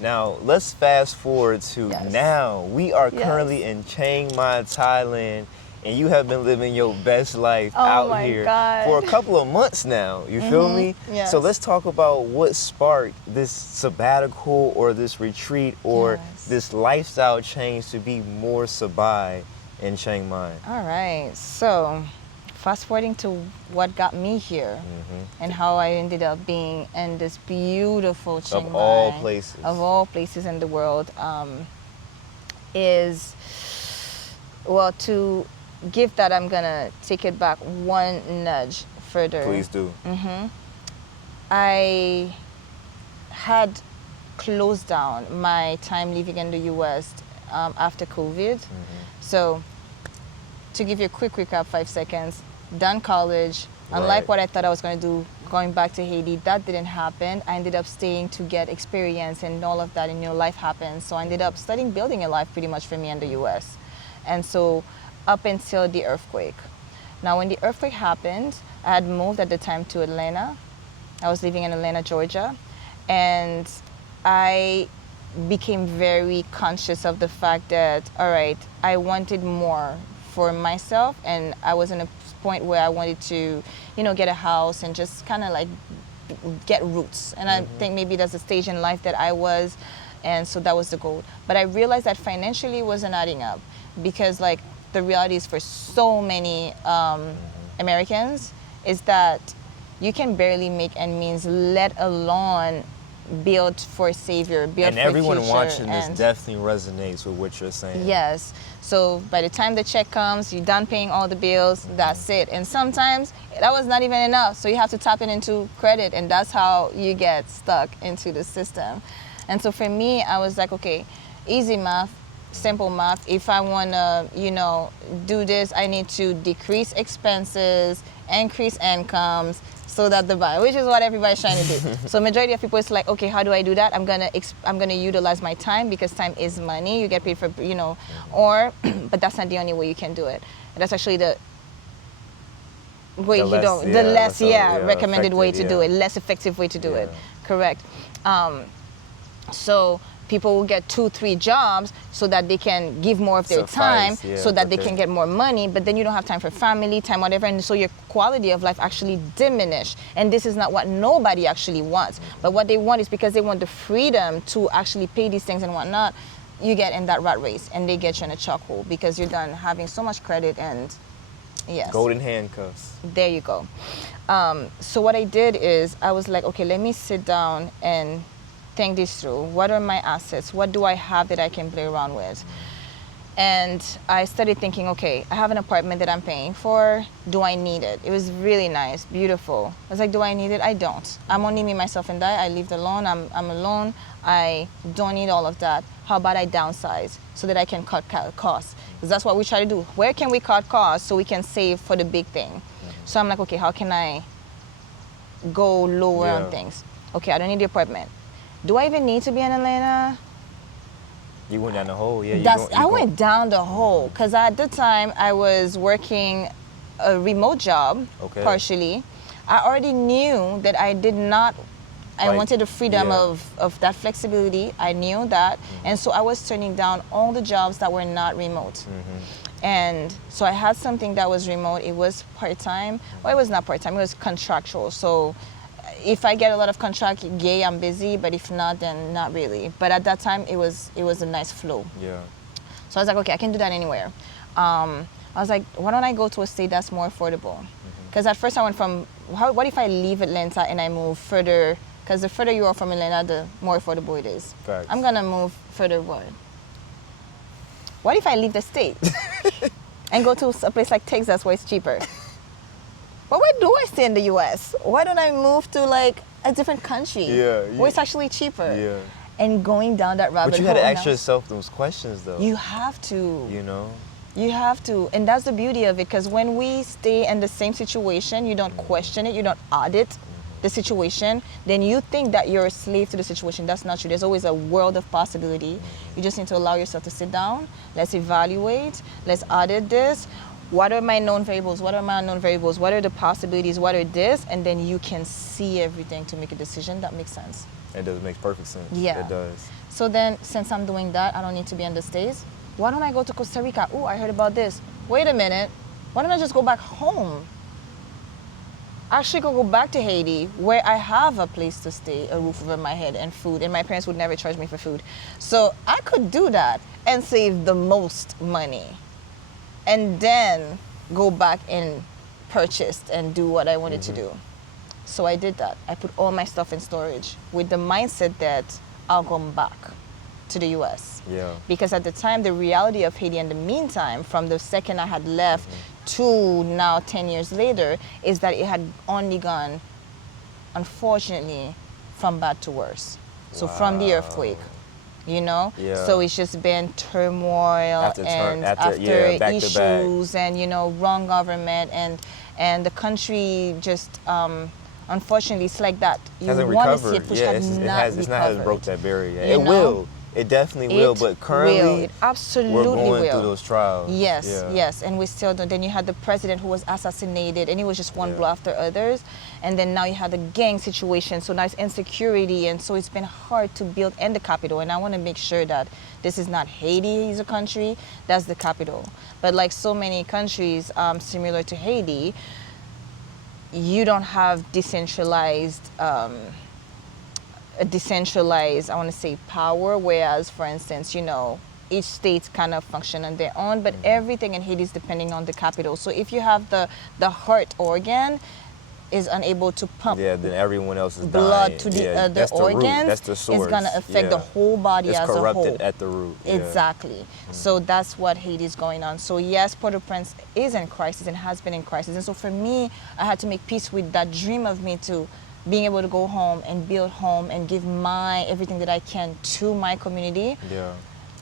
Now, let's fast forward to now. We are currently in Chiang Mai, Thailand, and you have been living your best life out here for a couple of months now. You feel me? Yes. So let's talk about what sparked this sabbatical or this retreat or this lifestyle change to be more sabai in Chiang Mai. All right. So fast forwarding to what got me here and how I ended up being in this beautiful Chiang Mai. Of all places. Of all places in the world, is, well, to give that, I'm gonna take it back one nudge further. Please do. I had closed down my time living in the US after COVID. So to give you a quick recap, 5 seconds, done college. Unlike what I thought I was going to do, going back to Haiti, that didn't happen. I ended up staying to get experience and all of that, and life happens. So I ended up studying building a life pretty much for me in the US. And so up until the earthquake. Now when the earthquake happened, I had moved at the time to Atlanta. I was living in Atlanta, Georgia. And I became very conscious of the fact that, all right, I wanted more for myself, and I was in a point where I wanted to, get a house and just kind of like get roots. And I think maybe that's the stage in life that I was, and so that was the goal. But I realized that financially wasn't adding up, because like the reality is for so many Americans is that you can barely make ends meet, let alone build for a savior, build and for a future. everyone watching this definitely resonates with what you're saying. Yes. So by the time the check comes, you're done paying all the bills, that's it. And sometimes that was not even enough. So you have to tap it into credit, and that's how you get stuck into the system. And so for me, I was like, okay, easy math, simple math. If I want to, do this, I need to decrease expenses, increase incomes, so that the buy, which is what everybody's trying to do. So majority of people is like, okay, how do I do that? I'm gonna utilize my time, because time is money. You get paid for, but that's not the only way you can do it. And that's actually the way less recommended way to do it, less effective way to do it. Correct. So people will get 2-3 jobs so that they can give more of their time, so that they can get more money, but then you don't have time for family, time, whatever, and so your quality of life actually diminish. And this is not what nobody actually wants. But what they want is, because they want the freedom to actually pay these things and whatnot, you get in that rat race, and they get you in a chokehold because you're done having so much credit and golden handcuffs. There you go. So what I did is I was like, okay, let me sit down and think this through. What are my assets? What do I have that I can play around with? And I started thinking, okay, I have an apartment that I'm paying for. Do I need it? It was really nice, beautiful. I was like, do I need it? I don't. I'm only me, myself, and I lived alone. I'm alone. I don't need all of that. How about I downsize so that I can cut costs? Because that's what we try to do. Where can we cut costs so we can save for the big thing? So I'm like, okay, how can I go lower on things? Okay, I don't need the apartment. Do I even need to be in Atlanta? You went down the hole, I went down the hole, because at the time I was working a remote job, partially. I already knew that I did not. I Like, wanted the freedom yeah. of that flexibility. I knew that, and so I was turning down all the jobs that were not remote. And so I had something that was remote. It was part-time. Well, it was not part-time. It was contractual. So if I get a lot of contract, yay, I'm busy. But if not, then not really. But at that time, it was a nice flow. Yeah. So I was like, okay, I can do that anywhere. I was like, why don't I go to a state that's more affordable? Because at first I went from, what if I leave Atlanta and I move further? Because the further you are from Atlanta, the more affordable it is. Facts. I'm gonna move further what? What if I leave the state and go to a place like Texas where it's cheaper? But why do I stay in the US? Why don't I move to like a different country where it's actually cheaper? Yeah. And going down that rabbit But you hole. had to ask now- yourself those questions though. You have to. You know? You have to. And that's the beauty of it, because when we stay in the same situation, you don't question it, you don't audit the situation, then you think that you're a slave to the situation. That's not true. There's always a world of possibility. You just need to allow yourself to sit down. Let's evaluate. Let's audit this. What are my known variables? What are my unknown variables? What are the possibilities? What are this? And then you can see everything to make a decision that makes sense. It does make perfect sense. Yeah. It does. So then, since I'm doing that, I don't need to be in the States. Why don't I go to Costa Rica? Oh, I heard about this. Wait a minute. Why don't I just go back home? Actually, go back to Haiti, where I have a place to stay, a roof over my head, and food. And my parents would never charge me for food. So I could do that and save the most money. And then go back and purchase and do what I wanted to do. So I did that. I put all my stuff in storage with the mindset that I'll come back to the US. Yeah. Because at the time, the reality of Haiti in the meantime, from the second I had left to now 10 years later, is that it had only gone, unfortunately, from bad to worse. So from the earthquake, you know? Yeah. So it's just been turmoil After issues back. and, you know, wrong government and the country just, unfortunately, it's like that. You Hasn't want to recovered. see it push, Yeah, has it's not not recovered. broke that barrier. You It know? will. It definitely will. It But currently, will. It absolutely we're going will. through those trials. Yes, Yeah. yes, and we still don't. Then you had the president who was assassinated, and it was just one Yeah. blow after others. And then now you have the gang situation, so now it's insecurity, and so it's been hard to build in the capital. And I want to make sure that this is not Haiti as a country, that's the capital. But like so many countries similar to Haiti, you don't have decentralized, I want to say, power, whereas, for instance, you know, each state kind of function on their own, but everything in Haiti is depending on the capital. So if you have the heart organ is unable to pump Yeah, then everyone else is blood dying. to the Yeah, other that's the root. organs, That's the source. it's going to affect the Yeah. whole body It's as a whole. corrupted at the root. Yeah. Exactly. So that's what Haiti is going on. So yes, Port-au-Prince is in crisis and has been in crisis. And so for me, I had to make peace with that dream of me to being able to go home and build home and give everything that I can to my community. Yeah.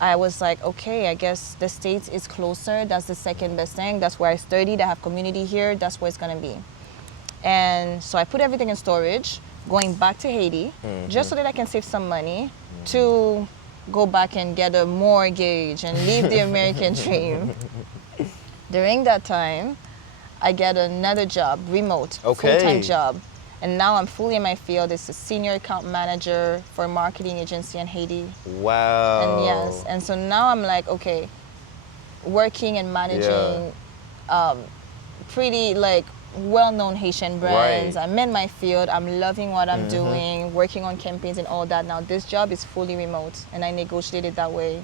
I was like, okay, I guess the States is closer. That's the second best thing. That's where I studied. I have community here. That's where it's going to be. And so I put everything in storage, going back to Haiti, just so that I can save some money to go back and get a mortgage and live the American dream. During that time, I get another job, remote, Okay. full-time job. And now I'm fully in my field. It's a senior account manager for a marketing agency in Haiti. Wow. And yes, and so now I'm like, okay, working and managing pretty like well-known Haitian brands. Right. I'm in my field. I'm loving what I'm doing, working on campaigns and all that. Now this job is fully remote, and I negotiated that way.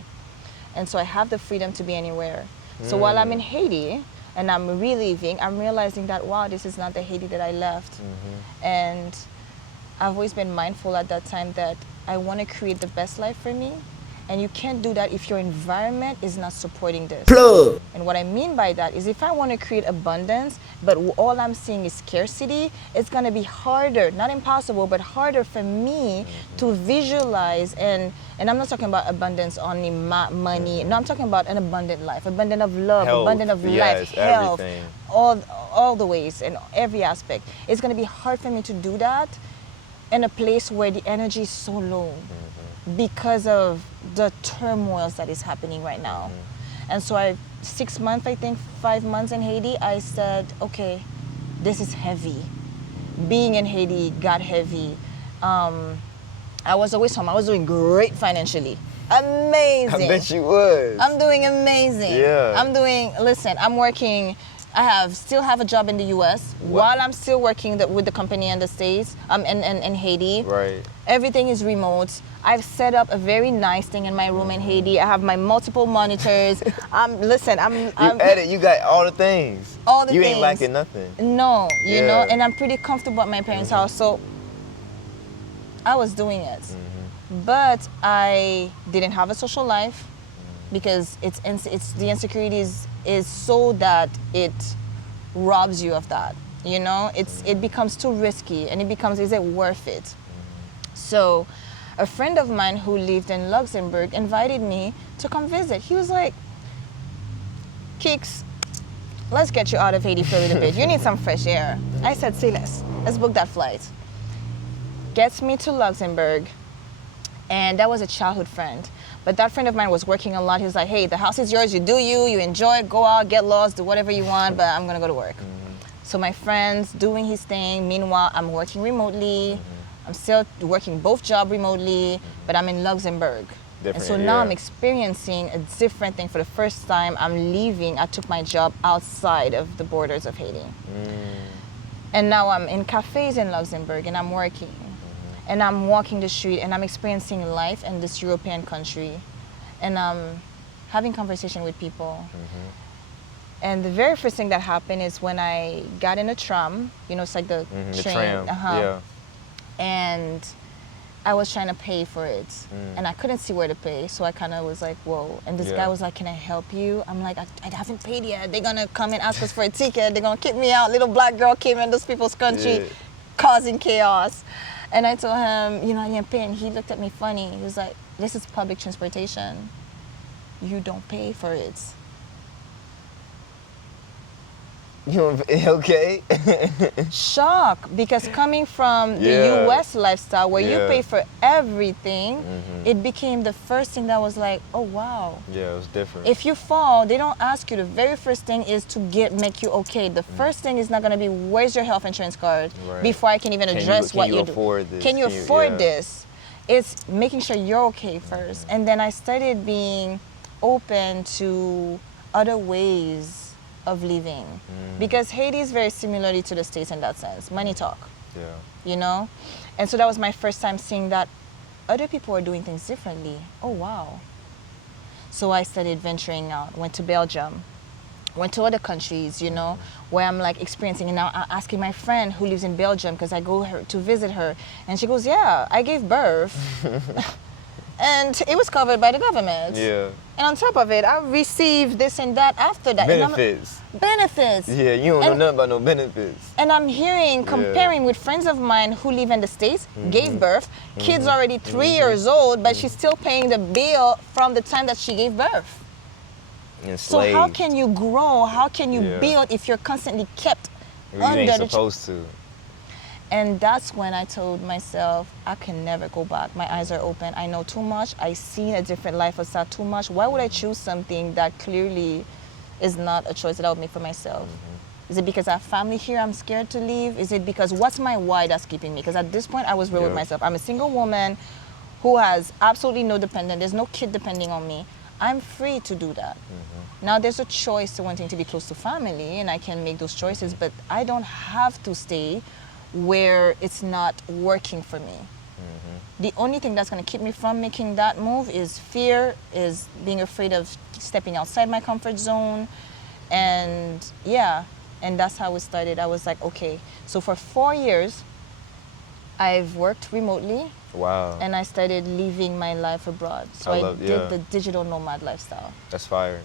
And so I have the freedom to be anywhere. So while I'm in Haiti and I'm reliving, I'm realizing that, wow, this is not the Haiti that I left. And I've always been mindful at that time that I want to create the best life for me. And you can't do that if your environment is not supporting this. Plug. And what I mean by that is if I want to create abundance, but all I'm seeing is scarcity, it's going to be harder, not impossible, but harder for me to visualize. And I'm not talking about abundance only money. No, I'm talking about an abundant life, abundant of love, Health, abundant of yes, life, health, everything. all the ways and every aspect. It's going to be hard for me to do that in a place where the energy is so low because of the turmoils that is happening right now. And so 6 months, I think 5 months in Haiti, I said, okay, this is heavy. being in Haiti got heavy. I was always home. I was doing great financially. Amazing. I bet you was. I'm doing amazing. Yeah. Listen, I'm working. Still have a job in the U.S. while I'm still working with the company in the States, in Haiti. Right. Everything is remote. I've set up a very nice thing in my room in Haiti. I have my multiple monitors. You edit, you got all the things. All the you things. ain't lacking nothing. No, you Yeah. know, and I'm pretty comfortable at my parents' house, so I was doing it. But I didn't have a social life because it's the insecurities is so that it robs you of that. You know, it becomes too risky, and it becomes, is it worth it? So a friend of mine who lived in Luxembourg invited me to come visit. He was like, Kicks, let's get you out of Haiti for a little bit. You need some fresh air. I said, say less. Let's book that flight. Gets me to Luxembourg, and that was a childhood friend. But that friend of mine was working a lot. He was like, hey, the house is yours. You do you enjoy it, go out, get lost, do whatever you want, but I'm going to go to work. So my friend's doing his thing. Meanwhile, I'm working remotely. I'm still working both jobs remotely, but I'm in Luxembourg. And so now I'm experiencing a different thing. For the first time, I'm leaving. I took my job outside of the borders of Haiti. And now I'm in cafes in Luxembourg, and I'm working. And I'm walking the street, and I'm experiencing life in this European country. And I'm having conversation with people. And the very first thing that happened is when I got in a tram, you know, it's like the train. Tram. Yeah. And I was trying to pay for it. And I couldn't see where to pay, so I kind of was like, whoa. And this guy was like, can I help you? I'm like, I haven't paid yet. They're going to come and ask us for a ticket. They're going to kick me out. Little black girl came in those people's country, causing chaos. And I told him, you know, I didn't pay. And he looked at me funny. He was like, this is public transportation. You don't pay for it. Okay? Shock, because coming from the US lifestyle where you pay for everything, it became the first thing that was like, oh wow. Yeah, it was different. If you fall, they don't ask you. The very first thing is to make you okay. The first thing is not gonna be, where's your health insurance card? Before I can even address what you do. Can you afford this? It's making sure you're okay first. And then I started being open to other ways of living, because Haiti is very similarly to the States in that sense. Money talk, you know? And so that was my first time seeing that other people are doing things differently. Oh, wow. So I started venturing out, went to Belgium, went to other countries, you know, where I'm like experiencing. And now I'm asking my friend who lives in Belgium, because I go to visit her, and she goes, yeah, I gave birth. And it was covered by the government. Yeah. And on top of it, I received this and that after that. Benefits. Benefits. Yeah, you don't know nothing about no benefits. And I'm hearing, comparing with friends of mine who live in the States, gave birth, kids already 3 years old, but she's still paying the bill from the time that she gave birth. Enslaved. So how can you grow? How can you build if you're constantly kept under you ain't supposed to. And that's when I told myself, I can never go back. My eyes are open. I know too much. I see a different lifestyle too much. Why would I choose something that clearly is not a choice that I would make for myself? Is it because I have family here I'm scared to leave? Is it because, what's my why that's keeping me? Because at this point, I was real with myself. I'm a single woman who has absolutely no dependent. There's no kid depending on me. I'm free to do that. Now there's a choice to wanting to be close to family, and I can make those choices, but I don't have to stay where it's not working for me. The only thing that's going to keep me from making that move is fear, is being afraid of stepping outside my comfort zone. And and that's how it started. I was like, okay. So for 4 years, I've worked remotely. Wow. And I started living my life abroad. So I did the digital nomad lifestyle. That's fire.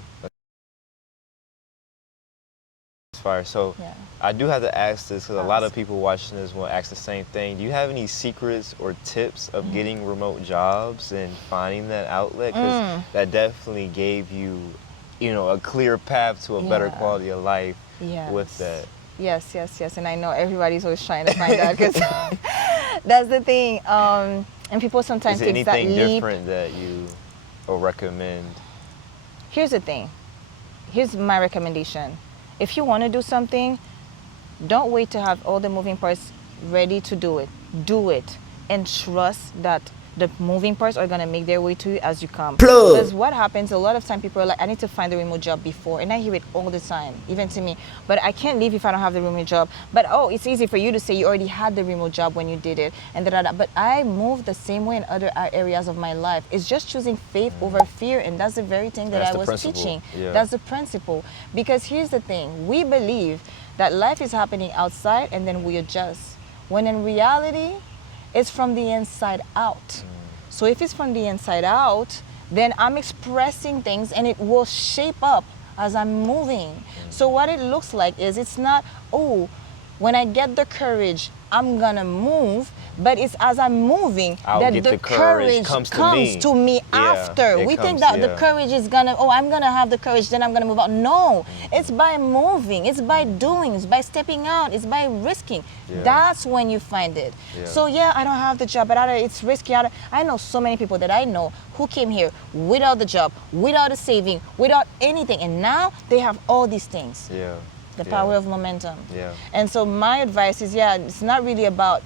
Fire. So I do have to ask this, because a lot of people watching this will ask the same thing. Do you have any secrets or tips of getting remote jobs and finding that outlet? Because that definitely gave you, you know, a clear path to a better quality of life with that. Yes. And I know everybody's always trying to find that, because that's the thing. And people sometimes take that leap. Is there anything different that you will recommend? Here's the thing. Here's my recommendation. If you want to do something, don't wait to have all the moving parts ready to do it, do it, and trust that the moving parts are gonna make their way to you as you come. Because what happens a lot of time, people are like, I need to find the remote job before, and I hear it all the time, even to me. But I can't leave if I don't have the remote job. But oh, it's easy for you to say you already had the remote job when you did it, and da. But I moved the same way in other areas of my life. It's just choosing faith over fear, and that's the very thing that I was teaching. Yeah. That's the principle. Because here's the thing: we believe that life is happening outside, and then we adjust. When in reality, it's from the inside out. So if it's from the inside out, then I'm expressing things and it will shape up as I'm moving. So what it looks like is, it's not, oh, when I get the courage, I'm gonna move, but it's as I'm moving that the courage comes to me after. We think that the courage is gonna, oh, I'm gonna have the courage, then I'm gonna move out. No, it's by moving, it's by doing, it's by stepping out, it's by risking. That's when you find it. So yeah, I don't have the job, but it's risky. I know so many people that I know who came here without the job, without the saving, without anything, and now they have all these things. The power of momentum. And so my advice is, it's not really about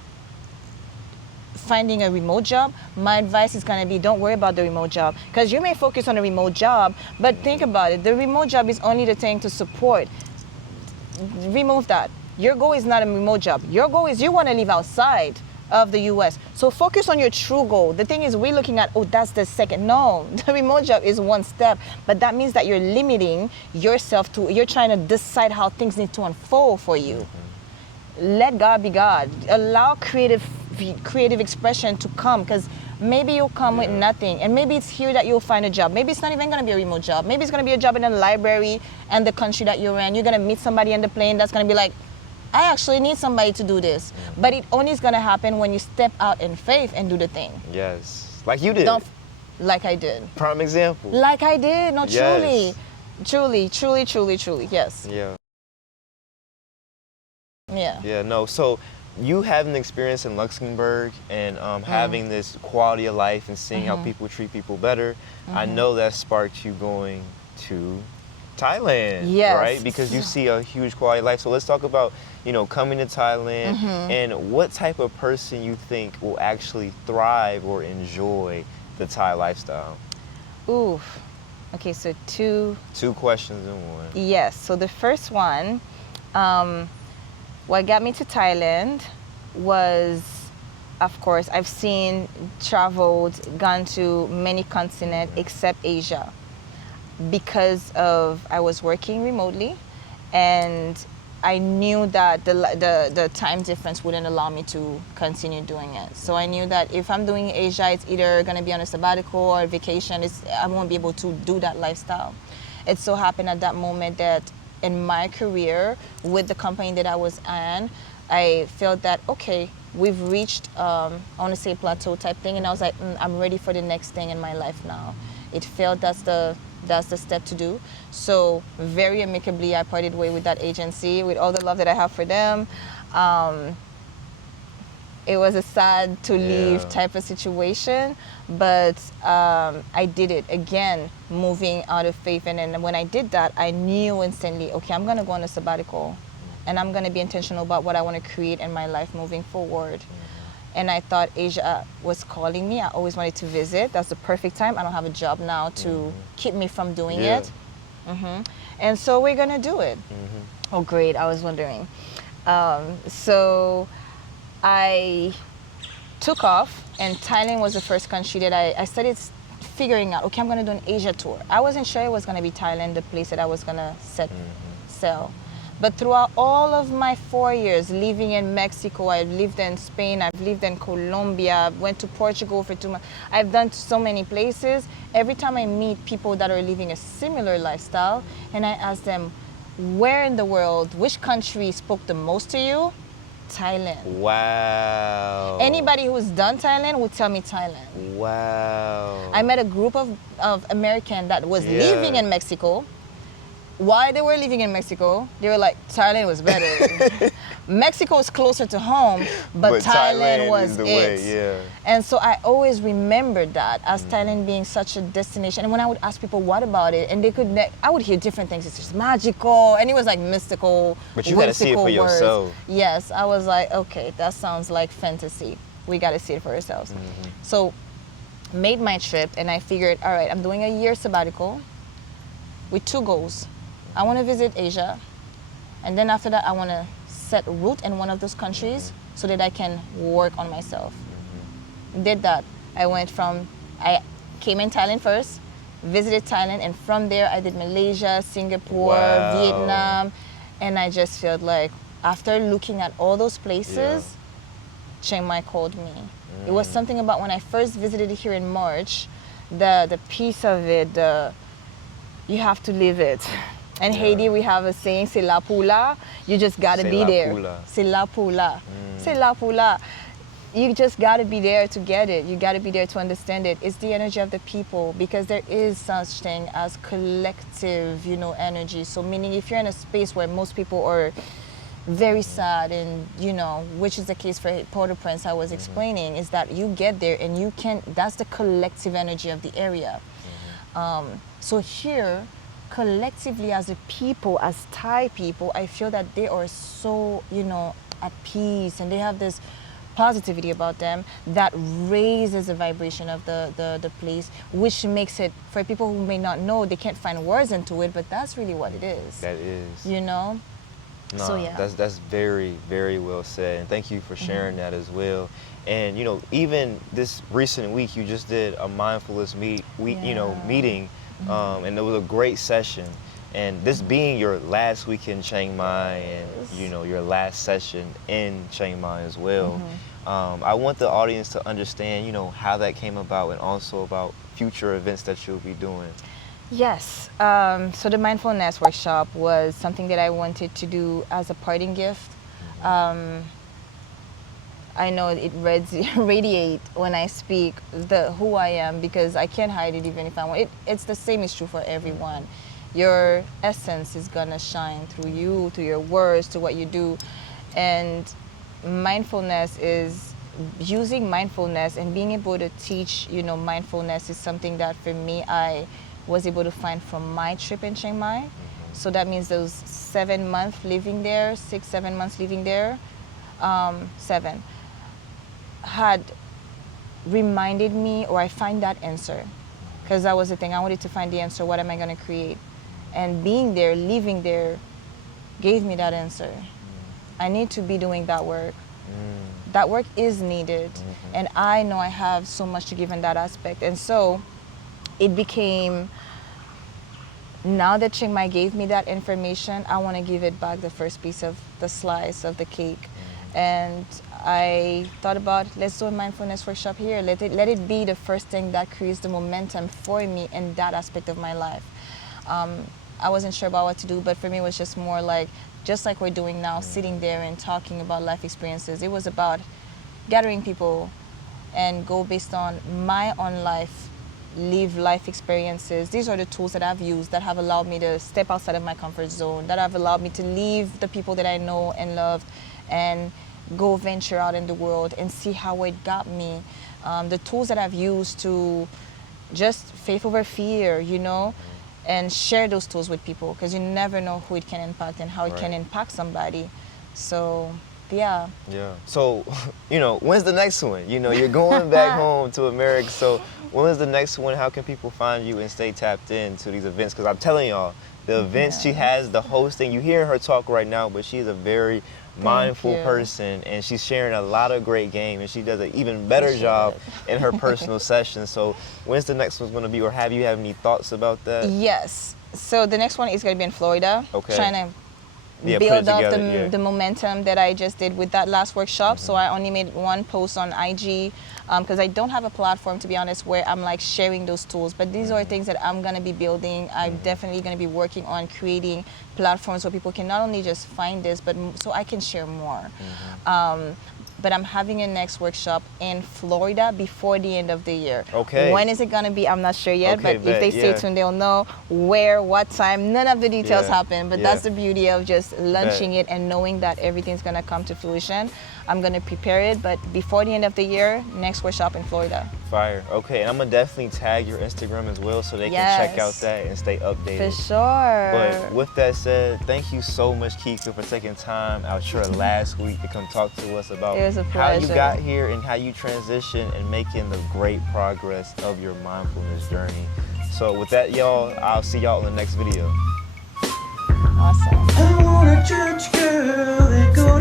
finding a remote job. My advice is going to be, don't worry about the remote job, because you may focus on a remote job, but think about it. The remote job is only the thing to support. Remove that. Your goal is not a remote job. Your goal is you want to live outside of the US. So focus on your true goal. The thing is, we're looking at, oh, that's the second. No, the remote job is one step, but that means that you're limiting yourself to, you're trying to decide how things need to unfold for you. Let God be God. Allow creative expression to come, because maybe you'll come with nothing, and maybe it's here that you'll find a job. Maybe it's not even going to be a remote job. Maybe it's going to be a job in a library and the country that you're in. You're going to meet somebody in the plane that's going to be like, I actually need somebody to do this. But it only is going to happen when you step out in faith and do the thing. Yes. Like you did. Like I did. Prime example. Like I did. No, yes. Truly. Yes. Yeah, no. So you having experience in Luxembourg and having this quality of life and seeing how people treat people better, I know that sparked you going to Thailand, right? Because you see a huge quality of life. So let's talk about, coming to Thailand and what type of person you think will actually thrive or enjoy the Thai lifestyle. Ooh, okay, so two questions in one. Yes, so the first one, what got me to Thailand was, of course, I've traveled, gone to many continents except Asia, because I was working remotely, and I knew that the time difference wouldn't allow me to continue doing it. So I knew that if I'm doing Asia, it's either going to be on a sabbatical or a vacation. I won't be able to do that lifestyle. It so happened at that moment that in my career with the company that I was in, I felt that, okay, we've reached, I want to say plateau type thing. And I was like, I'm ready for the next thing in my life now. It felt that's the step to do. So very amicably, I parted way with that agency, with all the love that I have for them. It was a sad to leave type of situation, but I did it again, moving out of faith. And then when I did that, I knew instantly, okay, I'm gonna go on a sabbatical, and I'm gonna be intentional about what I want to create in my life moving forward. And I thought Asia was calling me. I always wanted to visit. That's the perfect time. I don't have a job now to keep me from doing it. And so we're gonna do it. Oh, great, I was wondering. So I took off, and Thailand was the first country that I started figuring out, okay, I'm gonna do an Asia tour. I wasn't sure it was gonna be Thailand, the place that I was gonna sell. But throughout all of my 4 years living in Mexico, I've lived in Spain, I've lived in Colombia, went to Portugal for 2 months. I've done so many places. Every time I meet people that are living a similar lifestyle, and I ask them, where in the world, which country spoke the most to you? Thailand. Wow. Anybody who's done Thailand would tell me Thailand. Wow. I met a group of Americans that was living in Mexico. While they were living in Mexico, they were like, Thailand was better. Mexico is closer to home, but Thailand was is the it. way, yeah. And so I always remembered that as Thailand being such a destination. And when I would ask people, what about it? And they could, I would hear different things. It's just magical. And it was like mystical, But you gotta see it for words. yourself. Yes, I was like, okay, that sounds like fantasy. We gotta see it for ourselves. So made my trip and I figured, all right, I'm doing a year sabbatical with 2 goals. I wanna visit Asia. And then after that, I wanna set root in one of those countries so that I can work on myself. Did that. I came in Thailand first, visited Thailand, and from there I did Malaysia, Singapore, Wow. Vietnam, and I just felt like after looking at all those places, Chiang Mai called me. It was something about when I first visited here in March, the piece of it, you have to live it. In Haiti, we have a saying, c'est la pula. You just gotta C'est be la there. pula. C'est la pula. C'est la pula. You just gotta be there to get it. You gotta be there to understand it. It's the energy of the people because there is such thing as collective, energy. So meaning if you're in a space where most people are very sad and, which is the case for Port-au-Prince I was explaining, is that you get there and that's the collective energy of the area. So here, collectively as a people, as Thai people, I feel that they are so, at peace and they have this positivity about them that raises the vibration of the place, which makes it, for people who may not know, they can't find words into it, but that's really what it is. That is. No, so yeah. That's very, very well said. And thank you for sharing that as well. And, even this recent week, you just did a mindfulness meeting. And it was a great session. And this being your last week in Chiang Mai and your last session in Chiang Mai as well, I want the audience to understand how that came about and also about future events that you'll be doing. Yes. So the mindfulness workshop was something that I wanted to do as a parting gift. I know it radiate when I speak who I am because I can't hide it even if I want. It's the same is true for everyone. Your essence is gonna shine through you, through your words, to what you do. And mindfulness is using mindfulness and being able to teach, mindfulness is something that for me I was able to find from my trip in Chiang Mai. So that means those 7 months living there, 6-7 months living there, 7, had reminded me, or I find that answer. Because that was the thing, I wanted to find the answer, what am I gonna create? And being there, living there, gave me that answer. I need to be doing that work. That work is needed. And I know I have so much to give in that aspect. And so it became, now that Chiang Mai gave me that information, I want to give it back the first piece of the slice of the cake. And I thought about, let's do a mindfulness workshop here. Let it be the first thing that creates the momentum for me in that aspect of my life. I wasn't sure about what to do, but for me it was just more like, just like we're doing now, sitting there and talking about life experiences. It was about gathering people and go based on my own life, live life experiences. These are the tools that I've used that have allowed me to step outside of my comfort zone, that have allowed me to leave the people that I know and love and go venture out in the world and see how it got me. The tools that I've used to just faith over fear, and share those tools with people because you never know who it can impact and how it can impact somebody. So, yeah. Yeah. So, when's the next one? You're going back home to America. So, when's the next one? How can people find you and stay tapped into these events? Because I'm telling y'all, the events she has, the hosting, you hear her talk right now, but she's a very mindful person and she's sharing a lot of great game and she does an even better job in her personal sessions. So when's the next one's going to be, or have any thoughts about that? Yes. So the next one is going to be in Florida. Okay. Trying to build up the momentum that I just did with that last workshop. So I only made one post on IG because I don't have a platform, to be honest, where I'm like sharing those tools. But these are things that I'm going to be building. I'm definitely going to be working on creating platforms where people can not only just find this, but so I can share more. but I'm having a next workshop in Florida before the end of the year. Okay. When is it gonna be? I'm not sure yet, Okay, but if they stay tuned, they'll know where, what time. None of the details happen, but that's the beauty of just launching it and knowing that everything's gonna come to fruition. I'm gonna prepare it, but before the end of the year, next workshop in Florida. Fire. Okay, and I'm gonna definitely tag your Instagram as well so they can check out that and stay updated. For sure. But with that said, thank you so much, Kika, for taking time out your last week to come talk to us about how you got here and how you transitioned and making the great progress of your mindfulness journey. So with that, y'all, I'll see y'all in the next video. Awesome. I want a church girl that go